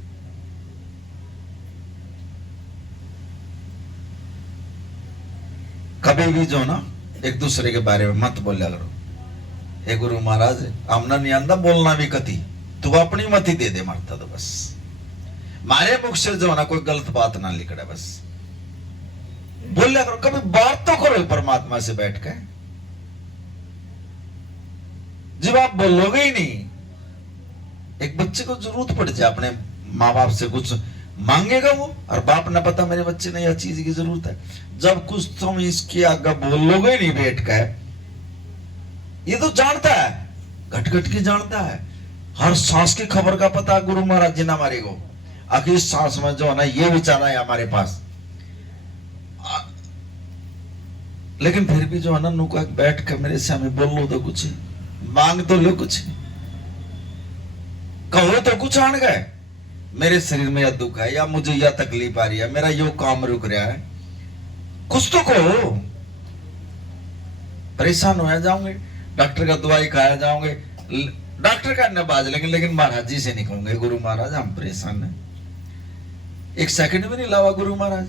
कभी भी जो ना एक दूसरे के बारे में मत बोलिया करो। हे गुरु महाराज हमने नहीं आंदा बोलना भी कति, तू अपनी मति दे दे मरता तो बस, मारे मुख से जो ना कोई गलत बात ना निकले, बस बोलिया करो। कभी बात तो करो परमात्मा से बैठ के, जब आप बोलोगे ही नहीं एक बच्चे को जरूरत पड़ जाए अपने माँ बाप से कुछ मांगेगा वो, और बाप ने पता मेरे बच्चे ने यह चीज की जरूरत है, जब कुछ तुम इसके आगे बोल लोगे नहीं बैठ कर, ये तो जानता है, घट घट के जानता है, हर सांस की खबर का पता गुरु महाराज जी ने हमारे को, आखिर सांस में जो है ना ये विचार है हमारे पास। लेकिन फिर भी जो है ना नुका बैठ कर मेरे से हमें बोल लो तो कुछ, मांग तो लो कुछ, कहो तो कुछ आन गए, मेरे शरीर में यह दुख है, या मुझे यह तकलीफ आ रही है, मेरा यो काम रुक रहा है, कुछ तो कहो। परेशान हो जाओगे, डॉक्टर का दवाई खाया जाओगे, डॉक्टर का नबाज, लेकिन महाराज जी से नहीं कहूंगे गुरु महाराज हम परेशान हैं, एक सेकंड भी नहीं लावा गुरु महाराज।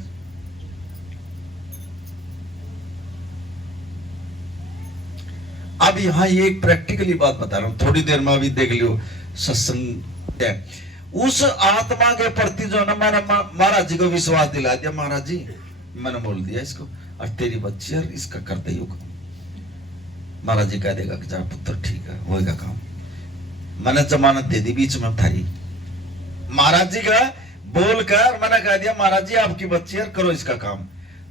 अब यहां ये एक प्रैक्टिकली बात बता रहा हूं, थोड़ी देर में अभी देख लियो सत्संग है, उस आत्मा के प्रति जो ना मैंने महाराज जी को विश्वास दिला दिया, महाराज जी मैंने बोल दिया इसको, और तेरी बच्ची है इसका करते ही होगा, महाराज जी कह देगा कि जा पुत्र ठीक है होएगा काम, मैंने जमानत दे दी बीच में थारी, महाराज जी का बोल कर मैंने कह दिया महाराज जी आपकी बच्ची है करो इसका काम,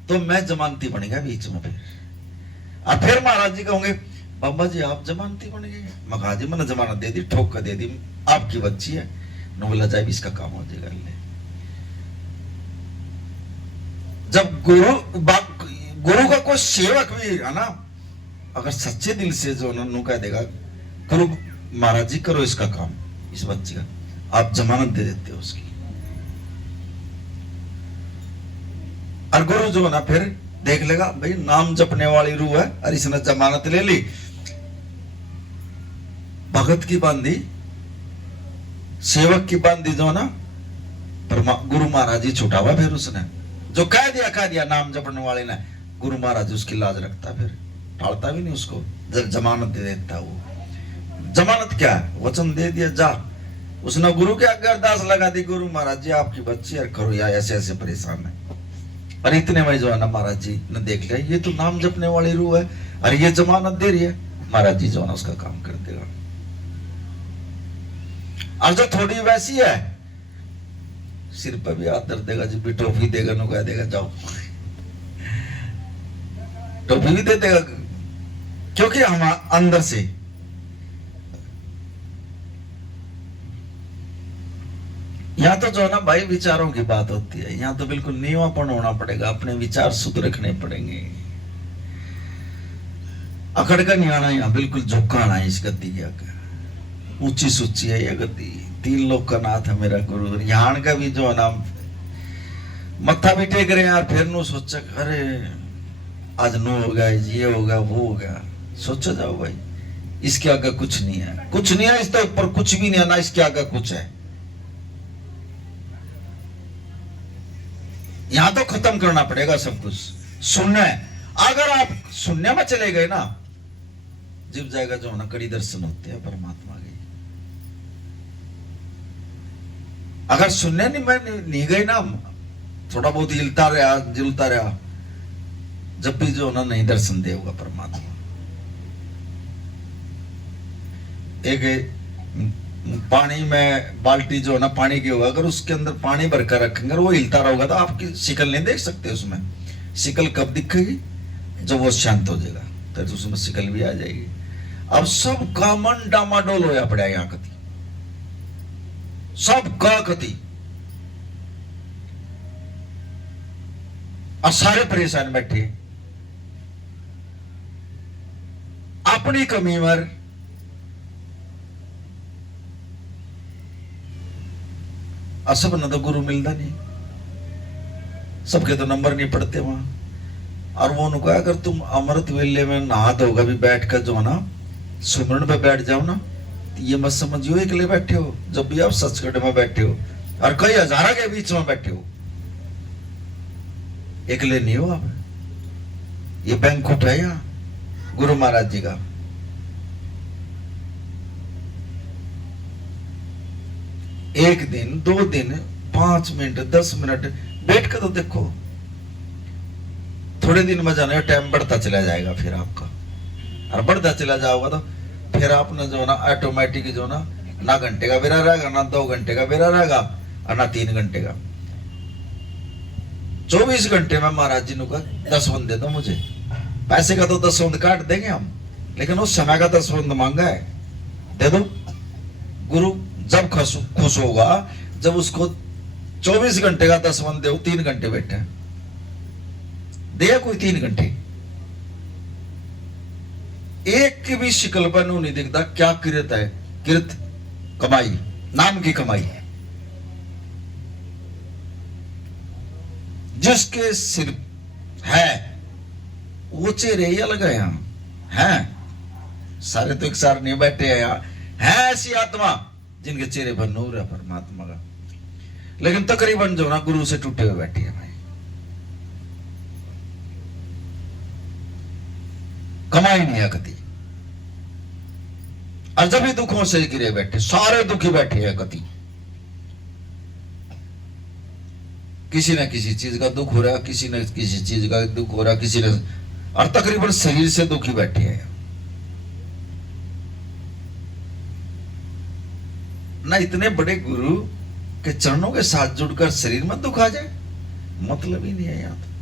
तो मैं जमानती बनेगा बीच में, फिर महाराज जी कहोगे बाबा जी आप जमानती बन गए, मखा जी मैंने जमानत दे दी, ठोक कर दे दी, आपकी बच्ची है, न बोला जाए भी इसका काम हो जाएगा। जब गुरु का कोई सेवक भी है ना, अगर सच्चे दिल से जो नु कह देगा करो महाराज जी करो इसका काम, इस बच्चे का, आप जमानत दे देते हो उसकी, और गुरु जो ना फिर देख लेगा भाई नाम जपने वाली रूह है, और इसने जमानत ले ली, भगत की बांधी, सेवक की बांधी जो ना, पर गुरु महाराज जी छुटा हुआ, फिर उसने जो कह दिया नाम जपने वाले ने, गुरु महाराज उसकी लाज रखता, फिर टालता भी नहीं उसको, जमानत दे देता। वो जमानत क्या है, वचन दे दिया जा, उसने गुरु के आगे अरदास लगा दी, गुरु महाराज जी आपकी बच्ची है करो, या ऐसे ऐसे परेशान है, और इतने में जो है ना महाराज जी ने देख लिया ये तो नाम जपने वाली रूह है, और ये जमानत दे रही है, महाराज जी जो है ना उसका काम कर देगा। और जो थोड़ी वैसी है सिर पर भी हाथ धर देगा जी, भी टोपी देगा, नु कह देगा जाओ, टोपी भी दे देगा, क्योंकि हम अंदर से यहाँ तो जो है ना भाई विचारों की बात होती है, यहाँ तो बिल्कुल नीवापन होना पड़ेगा, अपने विचार शुद्ध रखने पड़ेंगे, अकड़ का नहीं आना, यहाँ बिल्कुल झुका आना है इस गद्दी के आगे, ऊंची सूची है यह गद्दी, 3 लोग का नाथ है मेरा गुरु, यहाँ का भी जो है ना मत्था भी टेक रहे यार, फिर नु सोचा अरे आज नो होगा ये होगा वो होगा, सोचो जाओ भाई इसके आगे कुछ नहीं है, कुछ नहीं है, इसके ऊपर कुछ भी नहीं है ना, इसके आगे कुछ है, यहां तो खत्म करना पड़ेगा सब कुछ, सुनना है, अगर आप सुनने में चले गए ना, जीव जाएगा जो ना कड़ी दर्शन होते हैं परमात्मा के, अगर सुनने नहीं गए ना, थोड़ा बहुत हिलता रहा जुलता रहा, जब भी जो ना नहीं दर्शन देगा परमात्मा। एक पानी में बाल्टी जो है ना पानी की होगा, अगर उसके अंदर पानी भरकर रखेंगे और वो हिलता रहोगा तो आपकी शिकल नहीं देख सकते, उसमें शिकल कब दिखेगी जब वो शांत हो जाएगा, तो उसमें शिकल भी आ जाएगी। अब सब का मन डामाडोल होया पड़ा यहाँ कति, सब का कति, और सारे परेशान बैठे अपनी कमी मर, सब न तो गुरु मिलता नहीं, सबके तो नंबर नहीं पड़ते वहां, और वो उनको अगर तुम अमृत वेले में नहा धोगा भी बैठ कर जो ना सुमरन पे बैठ जाओ ना, तो ये मत समझियो अकेले बैठे हो, जब भी आप सचखंड में बैठे हो और कई हजारा के बीच में बैठे हो, अकेले नहीं हो आप, ये बैंकुट है यहाँ गुरु महाराज जी का। एक दिन 2 दिन 5 मिनट 10 मिनट बैठ कर तो देखो, थोड़े दिन में जाने टाइम बढ़ता चला जाएगा फिर आपका, और बढ़ता चला जाओगा तो फिर आपने जो ना ऑटोमेटिक जो ना ना घंटे का बेरा रहेगा, ना 2 घंटे का बेरा रहेगा, और ना 3 घंटे का। 24 घंटे में महाराज जी ने कहा 10 दे दो मुझे। पैसे का तो 10 काट देंगे हम, लेकिन उस समय का 10 मांगा है, दे दो। गुरु जब खुश होगा जब उसको 24 घंटे का 10 दे, 3 घंटे बैठे दे, कोई 3 घंटे, एक की भी शिकल पर नहीं दिखता क्या किरत है। किरत कमाई, नाम की कमाई है। जिसके सिर है वो चेहरे ही अलग है। यहाँ है सारे तो एक सार नहीं बैठे हैं, यहाँ है ऐसी आत्मा जिनके चेहरे पर नूर है परमात्मा का, लेकिन तकरीबन जो ना गुरु से टूटे हुए बैठे हैं भाई। कमाई नहीं है कति, और जब भी दुखों से गिरे बैठे, सारे दुखी बैठे हैं कति। किसी न किसी चीज का दुख हो रहा है, किसी न किसी चीज का दुख हो रहा है, किसी ने, और तकरीबन शरीर से दुखी बैठे हैं ना। इतने बड़े गुरु के चरणों के साथ जुड़कर शरीर में दुख आ जाए, मतलब ही नहीं है। यहां तो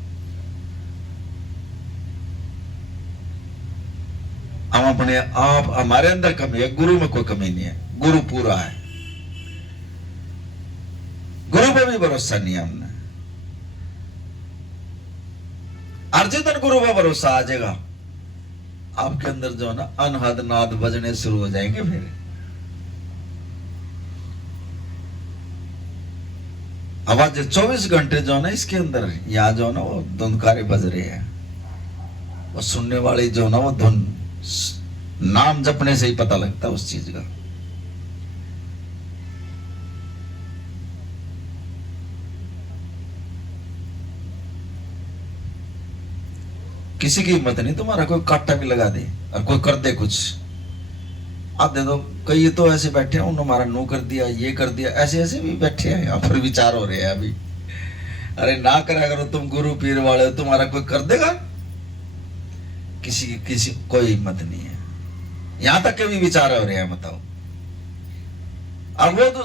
हम अपने आप, हमारे अंदर कमी है, गुरु में कोई कमी नहीं है, गुरु पूरा है। गुरु पे भी भरोसा नहीं है हमने। और जिधर गुरु पे भरोसा आ जाएगा, आपके अंदर जो है ना अनहद नाद बजने शुरू हो जाएंगे। फिर आवाज 24 घंटे जो है ना इसके अंदर, यहां जो है ना वो धुनकारे बज रहे हैं। वो सुनने वाली जो है ना वो धुन, नाम जपने से ही पता लगता है उस चीज का। किसी की हिम्मत नहीं तुम्हारा कोई कांटा भी लगा दे और कोई कर दे कुछ, आप दे दो। कई तो ऐसे बैठे हैं, उन्होंने हमारा नो कर दिया, ये कर दिया, ऐसे ऐसे भी बैठे हैं यहाँ पर, विचार हो रहे हैं अभी। अरे ना करा करो, तुम गुरु पीर वाले हो, तुम्हारा कोई कर देगा? किसी कोई हिम्मत नहीं है। यहां तक के भी विचार हो रहे हैं, बताओ। और वो तो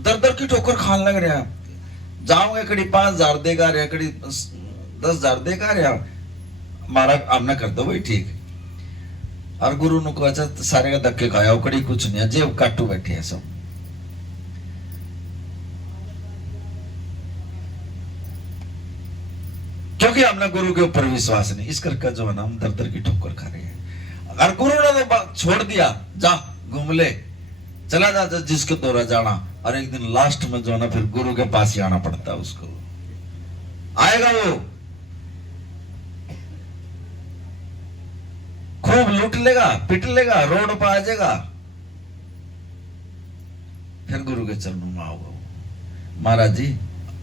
दर दर की ठोकर खाने लग रहे हैं। जाओगे कड़ी 5,000 देगा रहा, कड़ी 10,000 देगा रहा, हमारा हमने कर दो भाई ठीक। और गुरु ने को अच्छा सारे का धक्के खाया, कड़ी कुछ नहीं है, जेब काटू बैठे हैं सब। क्योंकि हमने गुरु के ऊपर विश्वास नहीं, इस करके जो है ना हम दर दर की ठोकर खा रहे हैं। और गुरु ने तो छोड़ दिया, जा घूम ले, चला जा जिसके दौरा जाना। और एक दिन लास्ट में जो है ना फिर गुरु के पास ही आना पड़ता है उसको। आएगा वो, खूब लूट लेगा, पिट लेगा, रोड पर आ जाएगा, फिर गुरु के चरणों में आओगे। महाराज जी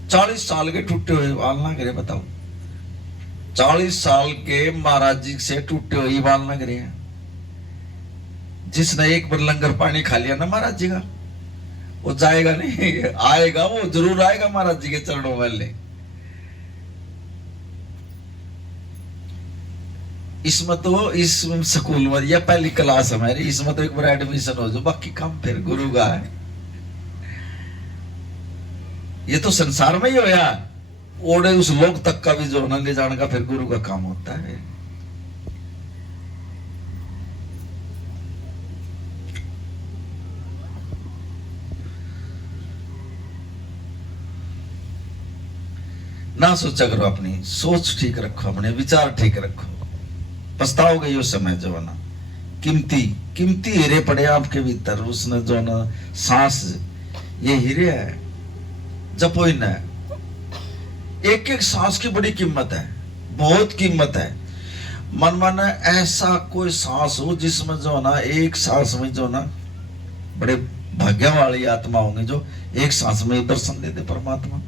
40 साल के टूटे हुए बाल ना करे, बताओ। 40 साल के महाराज जी से टूटे हुए बाल ना करे। जिसने एक बार लंगर पानी खा लिया ना महाराज जी का, वो जाएगा नहीं, आएगा, वो जरूर आएगा महाराज जी के चरणों में ले। इसमें तो इस स्कूल में या पहली क्लास हमारी, इसमें तो एक बार एडमिशन हो जाओ, बाकी काम फिर गुरु का है। ये तो संसार में ही होया, ओढ़े उस लोक तक का भी जो न ले जाने का फिर गुरु का काम होता है। ना सोचा करो, अपनी सोच ठीक रखो, अपने विचार ठीक रखो, पछताओगे ये समय जो है ना। कीमती कीमती हीरे पड़े आपके भीतर, उसने जो ना सांस, ये हीरे है, जपो इन्हें। एक एक सांस की बड़ी कीमत है, बहुत कीमत है। मन मन ऐसा कोई सांस हो जिसमें जो है ना, एक सांस में जो ना बड़े भाग्य वाली आत्मा होंगी जो एक सांस में दर्शन दे दे परमात्मा,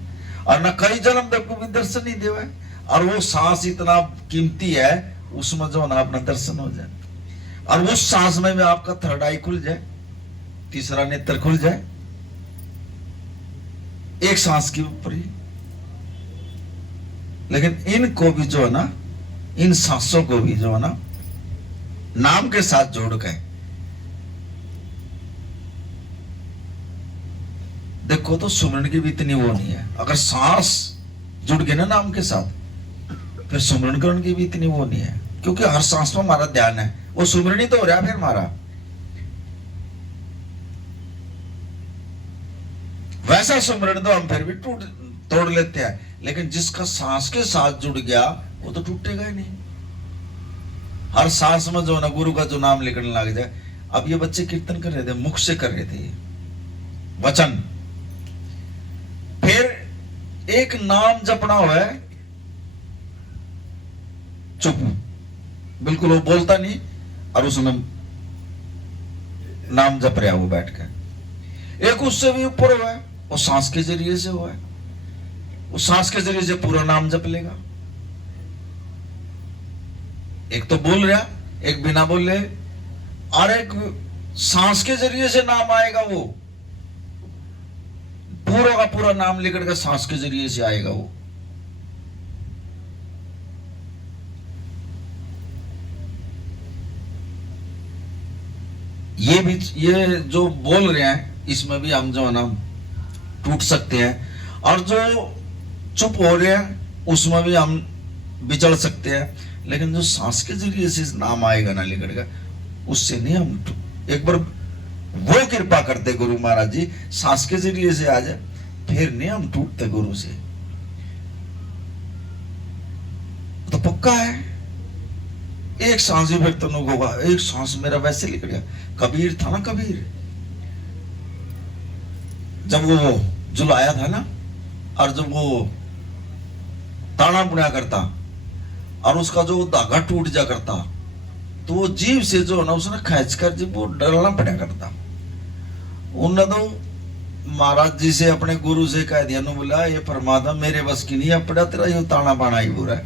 और ना कई जन्म तक को भी दर्शन नहीं देवे। और वो सांस इतना कीमती है, उसमें जो ना अपना दर्शन हो जाए, और उस सांस में भी आपका थर्ड आई खुल जाए, तीसरा नेत्र खुल जाए, एक सांस के ऊपर ही। लेकिन इनको भी जो है ना, इन सांसों को भी जो है ना नाम के साथ जोड़ के देखो तो सुमरन की भी इतनी वो नहीं है। अगर सांस जुड़ गए ना नाम के साथ, फिर सुमरन करण की भी इतनी वो नहीं है, क्योंकि हर सांस में हमारा ध्यान है, वो सुमरन ही तो हो रहा है फिर हमारा। वैसा सुमरन तो हम फिर भी तोड़ लेते हैं, लेकिन जिसका सांस के साथ जुड़ गया वो तो टूटेगा ही नहीं। हर सांस में जो ना गुरु का जो नाम लिखने लग जाए। अब ये बच्चे कीर्तन कर रहे थे, मुख से कर रहे थे वचन, फिर एक नाम जपना हुआ है, चुप, बिल्कुल वो बोलता नहीं, और उसने नाम जप रहा वो बैठ कर। एक उससे भी ऊपर हुआ है, वो सांस के जरिए से हुआ है, वो सांस के जरिए से पूरा नाम जप लेगा। एक तो बोल रहा, एक बिना बोले, और एक सांस के जरिए से नाम आएगा, वो पूरा का पूरा नाम लेकर के सांस के जरिए से आएगा वो। ये जो बोल रहे हैं, इसमें भी हम जो है ना टूट सकते हैं, और जो चुप हो रहे हैं उसमें भी हम बिचड़ सकते हैं। लेकिन जो सांस के जरिए से नाम आएगा ना लेकर के, उससे नहीं हम एक बार वो कृपा करते गुरु महाराज जी, सांस के जरिए से आ जाए, फिर नहीं हम टूटते गुरु से। तो पक्का है, एक सांस ही फिर तो होगा। एक सांस मेरा वैसे निकल गया। कबीर था ना, कबीर जब वो जुलाया था ना, और जब वो ताना बुना करता और उसका जो धागा टूट जा करता, तो वो जीव से जो ना उसने खींच कर जब वो डरना पड़ा करता। उन्होंने तो महाराज जी से, अपने गुरु से कह दिया, नु बोला ये परमात्मा मेरे बस की नहीं पड़ा, तेरा ये ताना बाना ही बुरा है।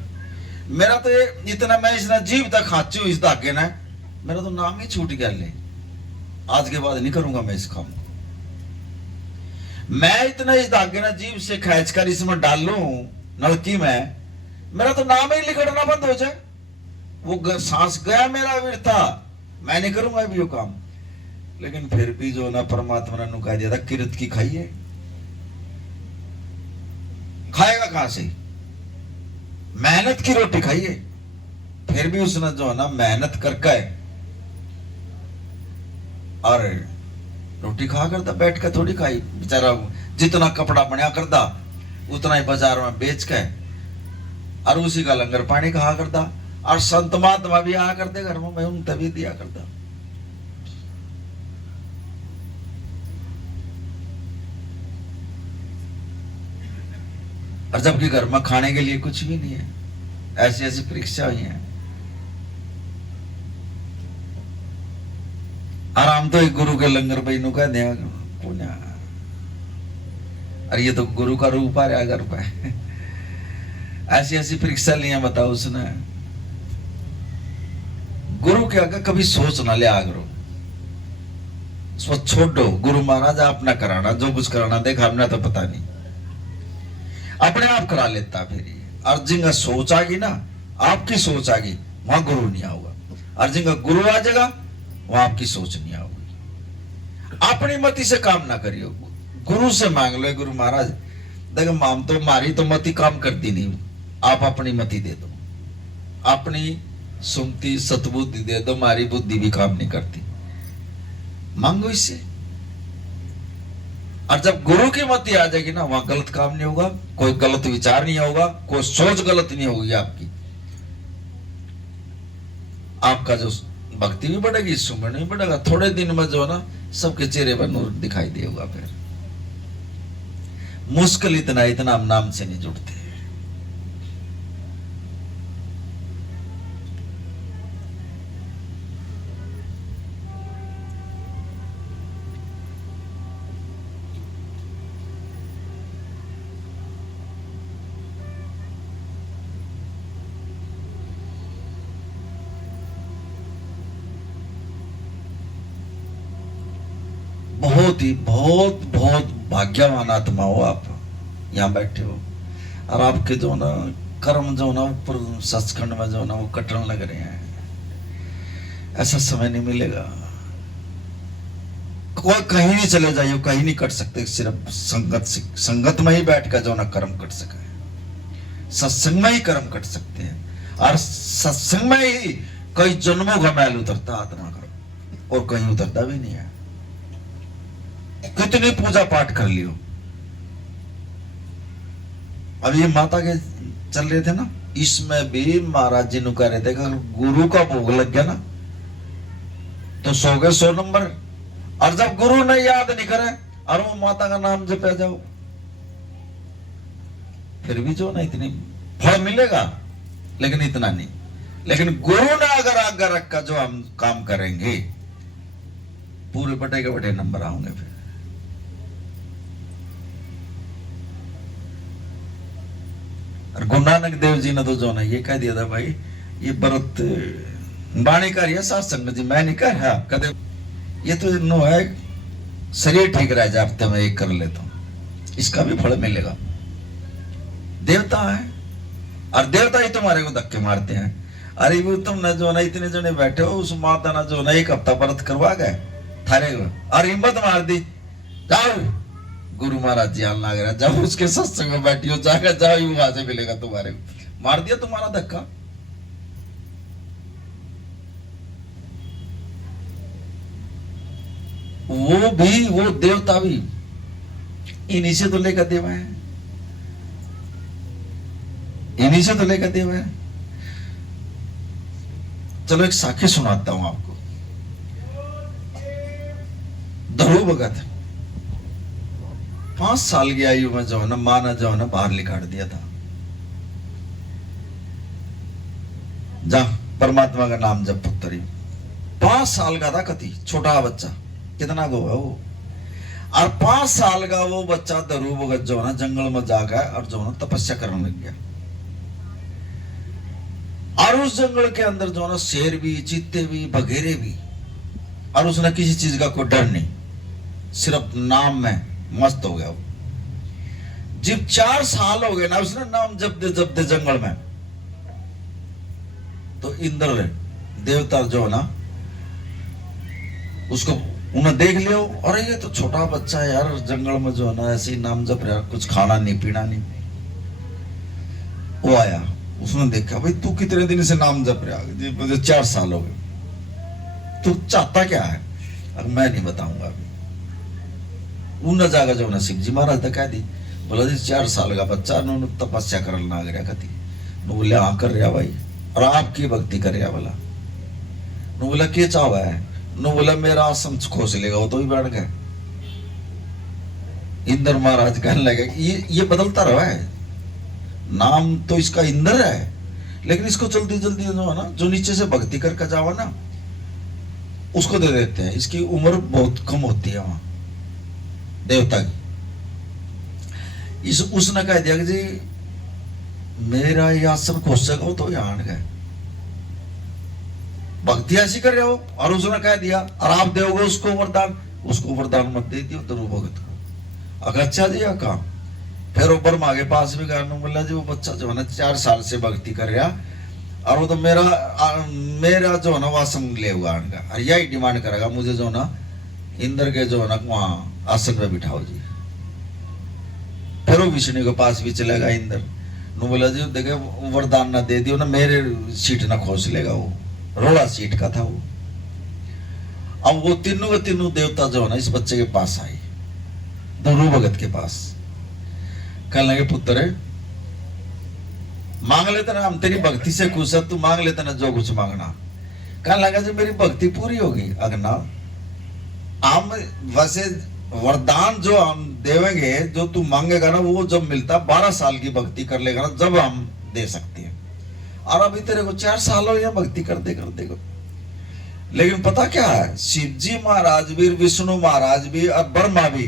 मेरा तो ये इतना, मैं इस जीव तक खाची हूं इस धागे ने, मेरा तो नाम ही छूट गया, ले आज के बाद नहीं करूंगा मैं इस काम को। मैं इतना इस धागे ने जीव से खींच कर इसमें डाल लूं नलकी में, मेरा तो नाम ही लिखना बंद हो जाए। वो सांस गया मेरा व्यर्था, मैं नहीं करूंगा अभी वो काम। लेकिन फिर भी जो ना परमात्मा ने कह दिया था, किरत की खाइए, खाएगा कहां से, मेहनत की रोटी खाइए। फिर भी उसने जो है ना मेहनत करके और रोटी खा करता, बैठ कर थोड़ी खाई बेचारा। जितना कपड़ा बनया करता उतना ही बाजार में बेच के, और उसी का लंगर पानी खा करता, और संत महात्मा भी आया करते घर में, मैं उन तभी दिया करता। और जबकि घर में खाने के लिए कुछ भी नहीं है, ऐसी ऐसी परीक्षा हुई है। आराम तो एक गुरु के लंगर भाई नु कह दिया पुण्य, अरे ये तो गुरु का रूप आ रहा घर पे। ऐसी ऐसी परीक्षा लिया, बताओ उसने। गुरु के आगे कभी सोच ना लिया करो, छोड़ दो, गुरु महाराज आप ना कराना, जो कुछ कराना देख हमने तो पता नहीं, अपने आप करा लेता। फिर और जिंगा सोच आ गई ना, आपकी सोच आ गई, वहां गुरु नहीं आऊगा। और जिंगा गुरु आ जाएगा वहां आपकी सोच नहीं आऊगी। अपनी मति से काम ना करियो, गुरु से मांग लो, गुरु महाराज देखो माम तो मारी तो मति काम करती नहीं, आप अपनी मति दे दो, अपनी सुमति सतबुद्धि दे दो, मारी बुद्धि भी काम नहीं करती, मांगो इससे। और जब गुरु की मति आ जाएगी ना, वहां गलत काम नहीं होगा, कोई गलत विचार नहीं होगा, कोई सोच गलत नहीं होगी आपकी। आपका जो भक्ति भी बढ़ेगी, सुमरण भी बढ़ेगा, थोड़े दिन में जो है ना सबके चेहरे पर नूर दिखाई देगा। फिर मुश्किल इतना हम नाम से नहीं जुड़ते। बहुत बहुत भाग्यवान आत्मा हो आप, यहाँ बैठे हो, और आपके जो ना कर्म जो ना ऊपर सचखंड में जो ना वो कटने लग रहे हैं। ऐसा समय नहीं मिलेगा। कोई कहीं नहीं चले जाइए, कहीं नहीं कट सकते, सिर्फ संगत में ही बैठ कर जो ना कर्म कट सके, सत्संग में ही कर्म कट सकते हैं। और सत्संग में ही कई जन्मों का मैल उतरता आत्मा का, और कहीं उतरता भी नहीं है। कितनी पूजा पाठ कर लियो। अब ये माता के चल रहे थे ना, इसमें भी महाराज जी कह रहे थे कि गुरु का भोग लग गया ना तो 100 के 100 नंबर। और जब गुरु ने याद नहीं करे और वो माता का नाम जपया जाओ, फिर भी जो ना इतनी फल मिलेगा, लेकिन इतना नहीं। लेकिन गुरु ने अगर आज्ञा रखा जो हम काम करेंगे, पूरे बटे के बटे नंबर आएंगे। फिर और गुरु नानक देव जी ने तो जो ना ये कह दिया था, भाई ये व्रत बाणी कर है सत्संग जी, मैं नहीं कर कदे, ये तो नो है शरीर ठीक रह जाए, हफ्ते में एक कर लेता हूं, इसका भी फल मिलेगा। देवता है और देवता ही तुम्हारे को धक्के मारते हैं। अरे वो तुमने जो ना इतने जने बैठे हो, उस माता ना जो ना एक हफ्ता व्रत करवा गए थारे को, और हिम्मत मार दी, जाओ गुरु महाराज जी आने लग रहा, जब उसके सत्संग में बैठी हो जाकर जाओ, ही वहां से मिलेगा तुम्हारे को। मार दिया तुम्हारा धक्का। वो भी, वो देवता भी इन्हीं से तो लेकर देवा है, इन्हीं से तो लेकर देवा है। चलो एक साखी सुनाता हूं आपको। ध्रुव भगत 5 साल की आयु में जो है ना, मां ने जो है ना बाहर निकाल दिया था। जा परमात्मा का नाम जब पुत्री, 5 साल का था, कति छोटा बच्चा, कितना गो है वो। और 5 साल का वो बच्चा ध्रुव भगत जो है ना जंगल में जा गया और जो है ना तपस्या करने लग गया। और उस जंगल के अंदर जो है ना शेर भी, चीते भी, बघेरे भी, और उसने किसी चीज का कोई डर नहीं, सिर्फ नाम में मस्त हो गया वो। जब 4 साल हो गए ना, उसने नाम जपते जंगल में, तो इंद्र देवता जो है ना उसको उन्हें देख लियो, अरे ये तो छोटा बच्चा है यार, जंगल में जो है ना ऐसे ही नाम जप रहा, कुछ खाना नहीं पीना नहीं। वो आया, उसने देखा, भाई तू कितने दिन से नाम जप रहा, मुझे 4 साल हो गए, तू चाहता क्या है? अब मैं नहीं बताऊंगा अभी। उन जागा जो ना शिव जी महाराज ने कह दी, बोला जी 4 साल का बच्चा उन्होंने तपस्या करना लग रहा कति, बोले हाँ कर रहा भाई, और आपकी भक्ति कर रहा बोला। बोला क्या चाहवा है? बोला मेरा आसन खोस लेगा, वो तो ही बैठ गए। इंद्र महाराज कहने लगे ये बदलता रहा है, नाम तो इसका इंद्र है, लेकिन इसको जल्दी जल्दी जो है ना, जो नीचे से भक्ति करके जावा ना उसको दे देते हैं, इसकी उम्र बहुत कम होती है वहां देवता की। उसने कह दिया कि जी मेरा ये आसन खोसेगा, तो यहाँ गए भक्ति ऐसी कर रहे हो। और उसने कह दिया, और आप दोगे उसको वरदान मत दे दियो ध्रुव भगत को। अगर अच्छा जी कहा, फिर वो ब्रह्मा के पास भी गया, बोला जी वो बच्चा जो है ना 4 साल से भक्ति कर रहा, और वो तो मेरा जो है ना आसन ले हुआ, और यही डिमांड करेगा, मुझे जो ना इंद्र के जो है ना वहां आसन पे बिठाओ जी। फिर वो विष्णु के पास भी चलेगा इंद्र, बोला जी देखे वरदान ना दे दियो ना, मेरे सीट ना खोस लेगा, वो रोड़ा सीट का था वो। अब वो तीनों के तीनों देवता जो है ना इस बच्चे के पास आए, ध्रुव भगत के पास, कहने लगे पुत्र मांग लेते ना, हम तेरी भक्ति से खुश है, तू मांग लेते ना जो कुछ मांगना। कहने लगा जब मेरी भक्ति पूरी होगी, अगना हम वैसे वरदान जो हम देवेंगे, जो तू मांगेगा ना वो जब मिलता 12 साल की भक्ति कर लेगा ना, जब हम दे सकते हैं। और अभी तेरे को 4 साल हो गया भक्ति करते करते को। लेकिन पता क्या है, शिव जी महाराज भी, विष्णु महाराज भी और ब्रह्मा भी,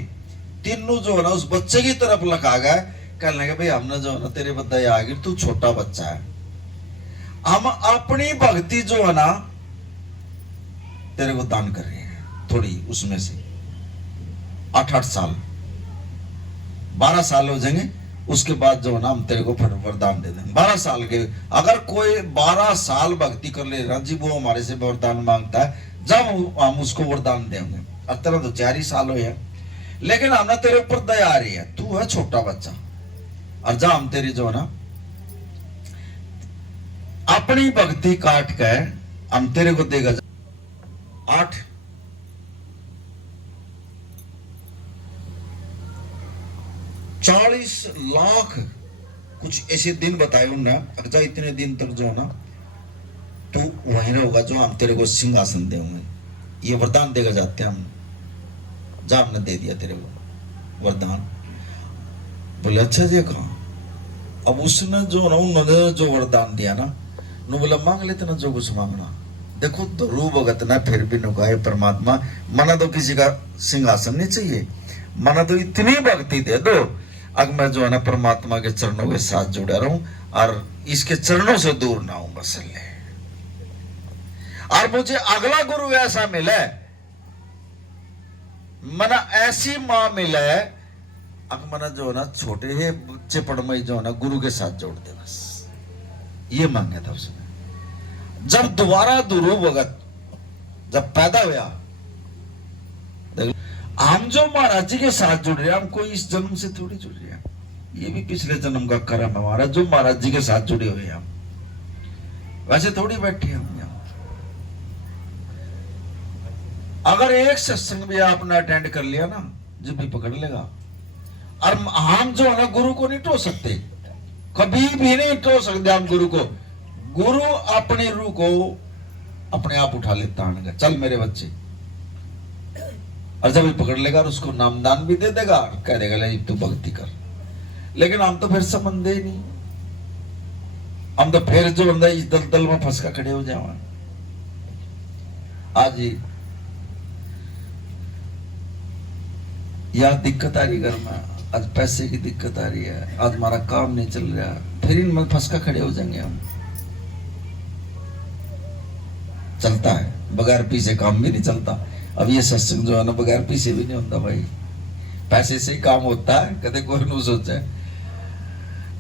तीनों जो है ना उस बच्चे की तरफ लगा गए। कहने लगे भाई हमने जो है ना तेरे बता आ गई, तू छोटा बच्चा है, हम अपनी भक्ति जो है ना तेरे को दान कर रहे हैं, थोड़ी उसमें से 8 साल 12 साल हो जाएंगे, उसके बाद जो है ना हम तेरे को वरदान दे देंगे। 12 साल के, अगर कोई 12 साल भक्ति कर ले रहा जी, वो हमारे से वरदान मांगता है, जब हम उसको वरदान देंगे। और तेरा तो 4 ही साल हो है, लेकिन हमने तेरे ऊपर दया आ रही है, तू है छोटा बच्चा, और जा हम तेरी जो ना अपनी भक्ति काट के हम तेरे को देगा 40 लाख कुछ ऐसे दिन बताए उन्होंने, अच्छा इतने दिन तक जो है ना तू वहीं रहोगा, जो हम तेरे को सिंहासन देंगे, ये वरदान देगा जाते हैं हम, जा हमने दे दिया तेरे को वरदान। बोले अच्छा जी कहा। अब उसने जो ना उन्होंने जो वरदान दिया ना, नु बोला मांग लेते ना जो कुछ मांगना। देखो ध्रुव भगत ना फिर भी नुकाए परमात्मा, मना तो किसी का सिंहासन नहीं चाहिए, मना तो इतनी भक्ति दे दो अब मैं जो है ना परमात्मा के चरणों के साथ जुड़ा रहूं और इसके चरणों से दूर ना हूं बस ले। और मुझे अगला गुरु ऐसा मिले, मना ऐसी मां मिले, अब मना जो है ना छोटे है बच्चे पढ़मई जो है ना गुरु के साथ जोड़ दे, बस ये मांगा था उसने। जब दोबारा ध्रुव भगत जब पैदा हुआ, हम जो महाराज जी के साथ जुड़ रहे हैं, हम कोई इस जन्म से थोड़ी जुड़ रहे हैं, ये भी पिछले जन्म का कर्म है हमारा, जो महाराज जी के साथ जुड़े हुए हैं हम, वैसे थोड़ी बैठे हम यहाँ। अगर एक सत्संग भी आपने अटेंड कर लिया ना, जब भी पकड़ लेगा। और हम जो है ना गुरु को नहीं टो सकते, कभी भी नहीं टो सकते हम गुरु को। गुरु अपनी रूह को अपने आप उठा लेता है, चल मेरे बच्चे, और जब भी पकड़ लेगा और उसको नामदान भी दे देगा, कह देगा ले तू भक्ति कर। लेकिन हम तो फिर समझते ही नहीं, हम तो फिर जो बंदा इस दलदल में फंस कर खड़े हो जावा। आज यह दिक्कत आ रही घर में, आज पैसे की दिक्कत आ रही है, आज हमारा काम नहीं चल रहा, फिर इनमें फंस कर खड़े हो जाएंगे हम। चलता है बगैर पीछे काम भी नहीं चलता। अब ये सत्संग जो है ना बगैर पीछे भी नहीं होता भाई, पैसे से ही काम होता है, कदे कोई नहीं सोचे।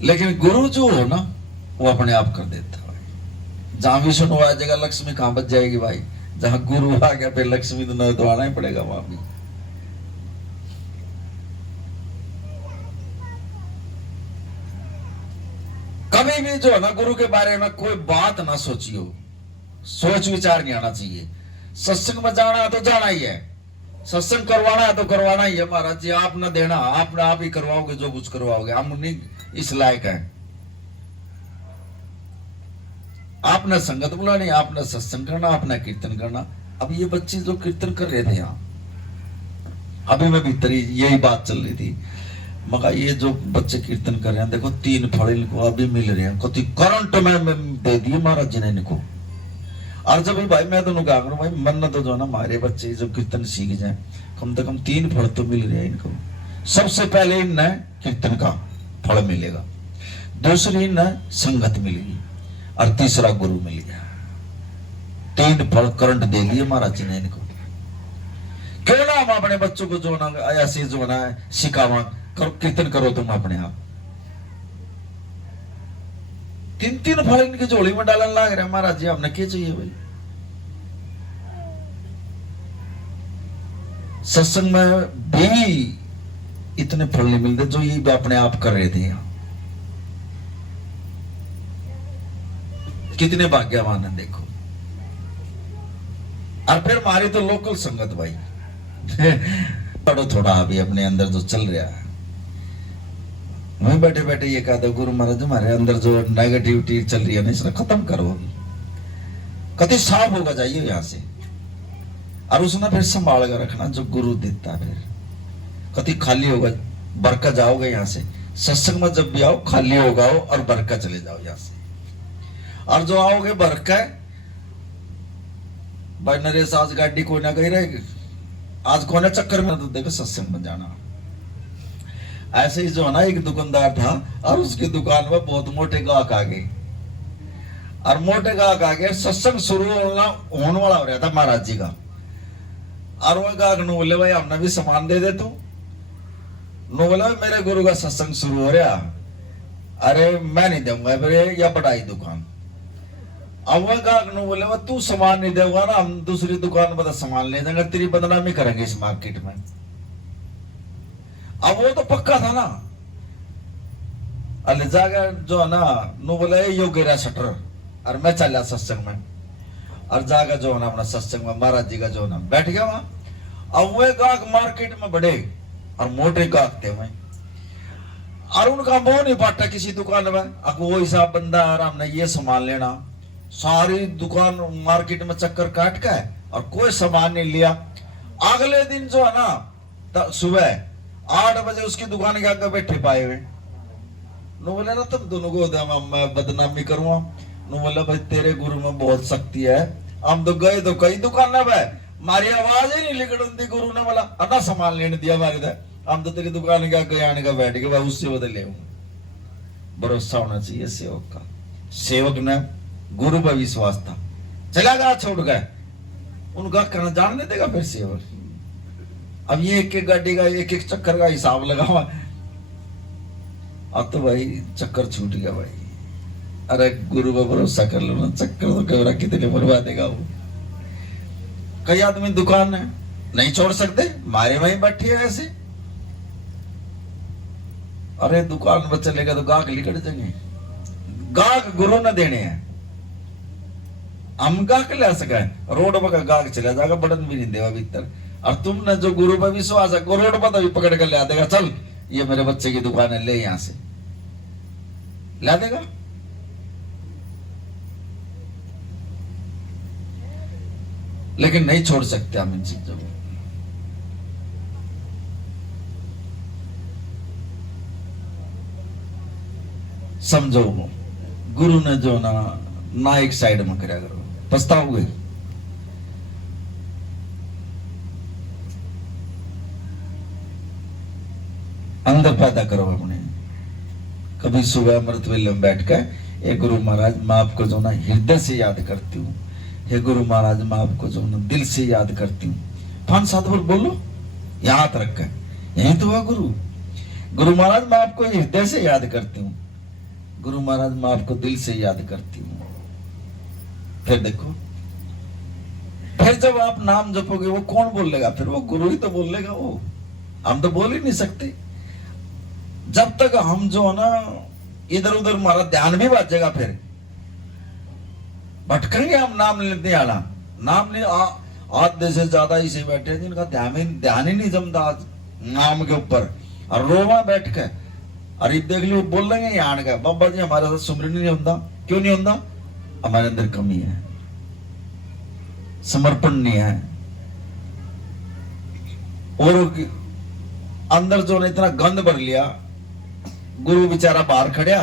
लेकिन गुरु जो हो ना वो अपने आप कर देता है भाई। जहां विष्णु आ जाएगा लक्ष्मी कहां बच जाएगी भाई, जहां गुरु आ गया फिर लक्ष्मी तो आना ही पड़ेगा वहां भी। कभी भी जो है ना गुरु के बारे में कोई बात ना सोचियो, सोच विचार नहीं आना चाहिए। सत्संग में जाना है तो जाना ही है, सत्संग करवाना है तो करवाना ही है। महाराज जी आप ना देना, आप ना आप ही करवाओगे जो कुछ करवाओगे, हम नहीं इस लायक हैं। आपने संगत बुलानी, आपने सत्संग करना, आपने कीर्तन करना। अब ये बच्चे जो कीर्तन कर रहे थे यहाँ, अभी मैं भीतर यही बात चल रही थी, मगर ये जो बच्चे कीर्तन कर रहे हैं, देखो 3 फल इनको अभी मिल रहे हैं, कति करंट में दे दिए महाराज जी ने इनको। और जब भाई मैं तो कहा करूं भाई, मन तो जो है ना हमारे बच्चे जो कीर्तन सीख जाए, कम से कम 3 फल तो मिल रहे हैं इनको। सबसे पहले इन्हें कीर्तन का फल मिलेगा, दूसरी इन्हें संगत मिलेगी, और तीसरा गुरु मिल गया। 3 फल करंट दे दिए महाराज जी ने इनको। क्यों ना हम अपने बच्चों को जो ना ऐसे जो ना सिखावा, कीर्तन करो तुम अपने आप। 3 फल इनकी झोली में डालने लग रहे महाराज जी, हमने क्या चाहिए भाई। सत्संग में भी इतने फल नहीं मिलते जो ये अपने आप कर रहे थे यहाँ। कितने भाग्यवान है देखो। और फिर हमारी तो लोकल संगत भाई पढ़ो थोड़ा अभी अपने अंदर जो चल रहा है, वहीं बैठे बैठे ये कहता गुरु महाराज हमारे अंदर जो नेगेटिविटी चल रही है ना, इसको खत्म करो, कति साफ होगा जाइए यहां से। और उसने फिर संभाल कर रखना जो गुरु देता है, फिर कति खाली होगा बरका जाओगे यहाँ से। सत्संग में जब भी आओ खाली होगा और बरका चले जाओ यहाँ से। और जो आओगे बरका भाई नरेश आज गाड़ी कोई ना कही रहेगी, आज कोने चक्कर में तो देखो सत्संग में जाना। ऐसे ही जो है ना एक दुकानदार था और उसकी दुकान में बहुत मोटे गाहक आ गए, और मोटे गाहक आ गए, सत्संग शुरू होने वाला हो रहा था महाराज जी का। और वो गाहक ने बोले भाई हमने भी सामान दे दे तू। नो बोला मेरे गुरु का सत्संग शुरू हो रहा, अरे मैं नहीं दूंगा फिर या बढ़ाई दुकान। अब वह गाहक ने बोले वो तू सामान नहीं देगा ना, हम दूसरी दुकान पर सामान ले जाएंगे, तेरी बदनामी करेंगे इस मार्केट में। अब वो तो पक्का था ना, अले जागा जो है ना नु बोला यो गिरा शटर और मैं चला सत्संग में, और जागा जो है ना अपना सत्संग में महाराज जी का जो है ना बैठ गया वहां। अब वो गाहक मार्केट में बड़े और मोटे गाहक थे वहीं, और उनका मोह नहीं पाटा किसी दुकान में। अब वो हिसाब बंदा आ रहा, हमने ये सामान लेना, सारी दुकान मार्केट में चक्कर काट का है और कोई सामान नहीं लिया। अगले दिन जो है ना सुबह 8 बजे उसकी दुकान के आगे बैठे पाए हुए। नो बोले ना तुम दोनों को मैं बदनामी करूंगा। नो बोला भाई तेरे गुरु में बहुत शक्ति है, हम तो गए तो कई दुकान है, मारी आवाज ही नहीं लिखी गुरु ने बोला अन्ना सामान लेने दिया हमारे थे, हम तो तेरी दुकान के आगे आने का बैठ गए, उससे बदले। भरोसा होना चाहिए सेवक का। सेवक ने गुरु पर विश्वास था, चला गया छोड़ गए, उनका करना जानने देगा फिर सेवक। अब ये एक एक गाड़ी का एक एक चक्कर का हिसाब लगा हुआ, अब तो भाई चक्कर छूट गया भाई। अरे गुरु पर भरोसा कर लो ना, चक्कर तो कैमरा कितने बनवा देगा वो। कई आदमी दुकान है नहीं छोड़ सकते, मारे वहीं बैठे है ऐसे। अरे दुकान पर चलेगा तो गाहक निकट जाएंगे, गाहक गुरु न देने हैं, हम गाहक ले सका है। रोड पर गाहक चला जाएगा, बटन भी नहीं देगा भीतर। और तुमने जो गुरु पर विश्वास है, रोड पर तो भी पकड़ कर ले देगा, चल ये मेरे बच्चे की दुकान है, ले यहां से ला देगा। लेकिन नहीं छोड़ सकते हम इन चीजों को। समझो गुरु ने जो ना एक साइड में करा करो, पछताओगे। अंदर पैदा करो अपने। कभी सुबह अमृत वेले में बैठ कर, हे गुरु महाराज मैं आपको जो ना हृदय से याद करती हूँ, हे गुरु महाराज मैं आपको जो ना दिल से याद करती हूँ। 5-7 बार बोलो, याद रख कर, यही तो हुआ गुरु। गुरु महाराज मैं आपको हृदय से याद करती हूँ, गुरु महाराज मैं आपको दिल से याद करती हूँ। फिर देखो, फिर जब आप नाम जपोगे वो कौन बोलेगा? फिर वो गुरु ही तो बोलेगा। वो हम तो बोल ही नहीं सकते। जब तक हम जो है ना इधर उधर हमारा ध्यान भी बाजेगा, फिर भटकेंगे हम। नाम लेते आना, नाम नहीं आधे से ज्यादा इसे बैठे जिनका ध्यान ही नहीं जमता आज नाम के ऊपर, और रोवा बैठ के अरे देख लो बोल लेंगे यहाँ का बाबा जी हमारे साथ सुमरन नहीं होता। क्यों नहीं होता? हमारे अंदर कमी है, समर्पण नहीं है, और अंदर जो ने इतना गंद भर लिया। गुरु बेचारा बाहर खड़ा,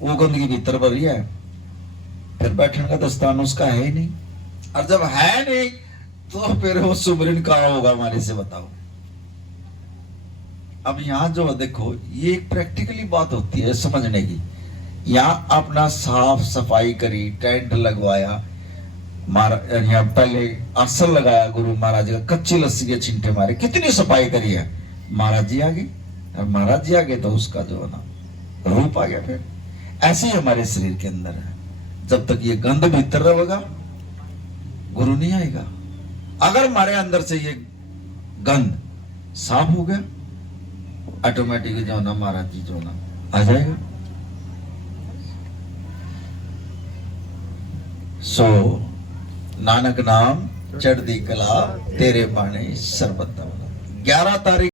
वो गंदगी भीतर भर रही है, फिर बैठने का दस्तान उसका है ही नहीं। और जब है नहीं तो फिर वो सुमरन कहाँ होगा हमारे से, बताओ। अब यहां जो देखो, ये एक प्रैक्टिकली बात होती है समझने की। यहाँ अपना साफ सफाई करी, टेंट लगवाया, यहाँ पहले आसन लगाया गुरु महाराज का, कच्ची लस्सी के छिंटे मारे, कितनी सफाई करी है। महाराज जी आ गए, और महाराज जी आ गए तो उसका जो है ना रूप आ गया। फिर ऐसे ही हमारे शरीर के अंदर है, जब तक ये गंध भीतर रहेगा गुरु नहीं आएगा। अगर हमारे अंदर से ये गंध साफ हो गया, ऑटोमेटिक जो ना महाराज जी जो ना आ जाएगा। सो नानक नाम चढ़दी कला तेरे बाणे सरबत। 11 तारीख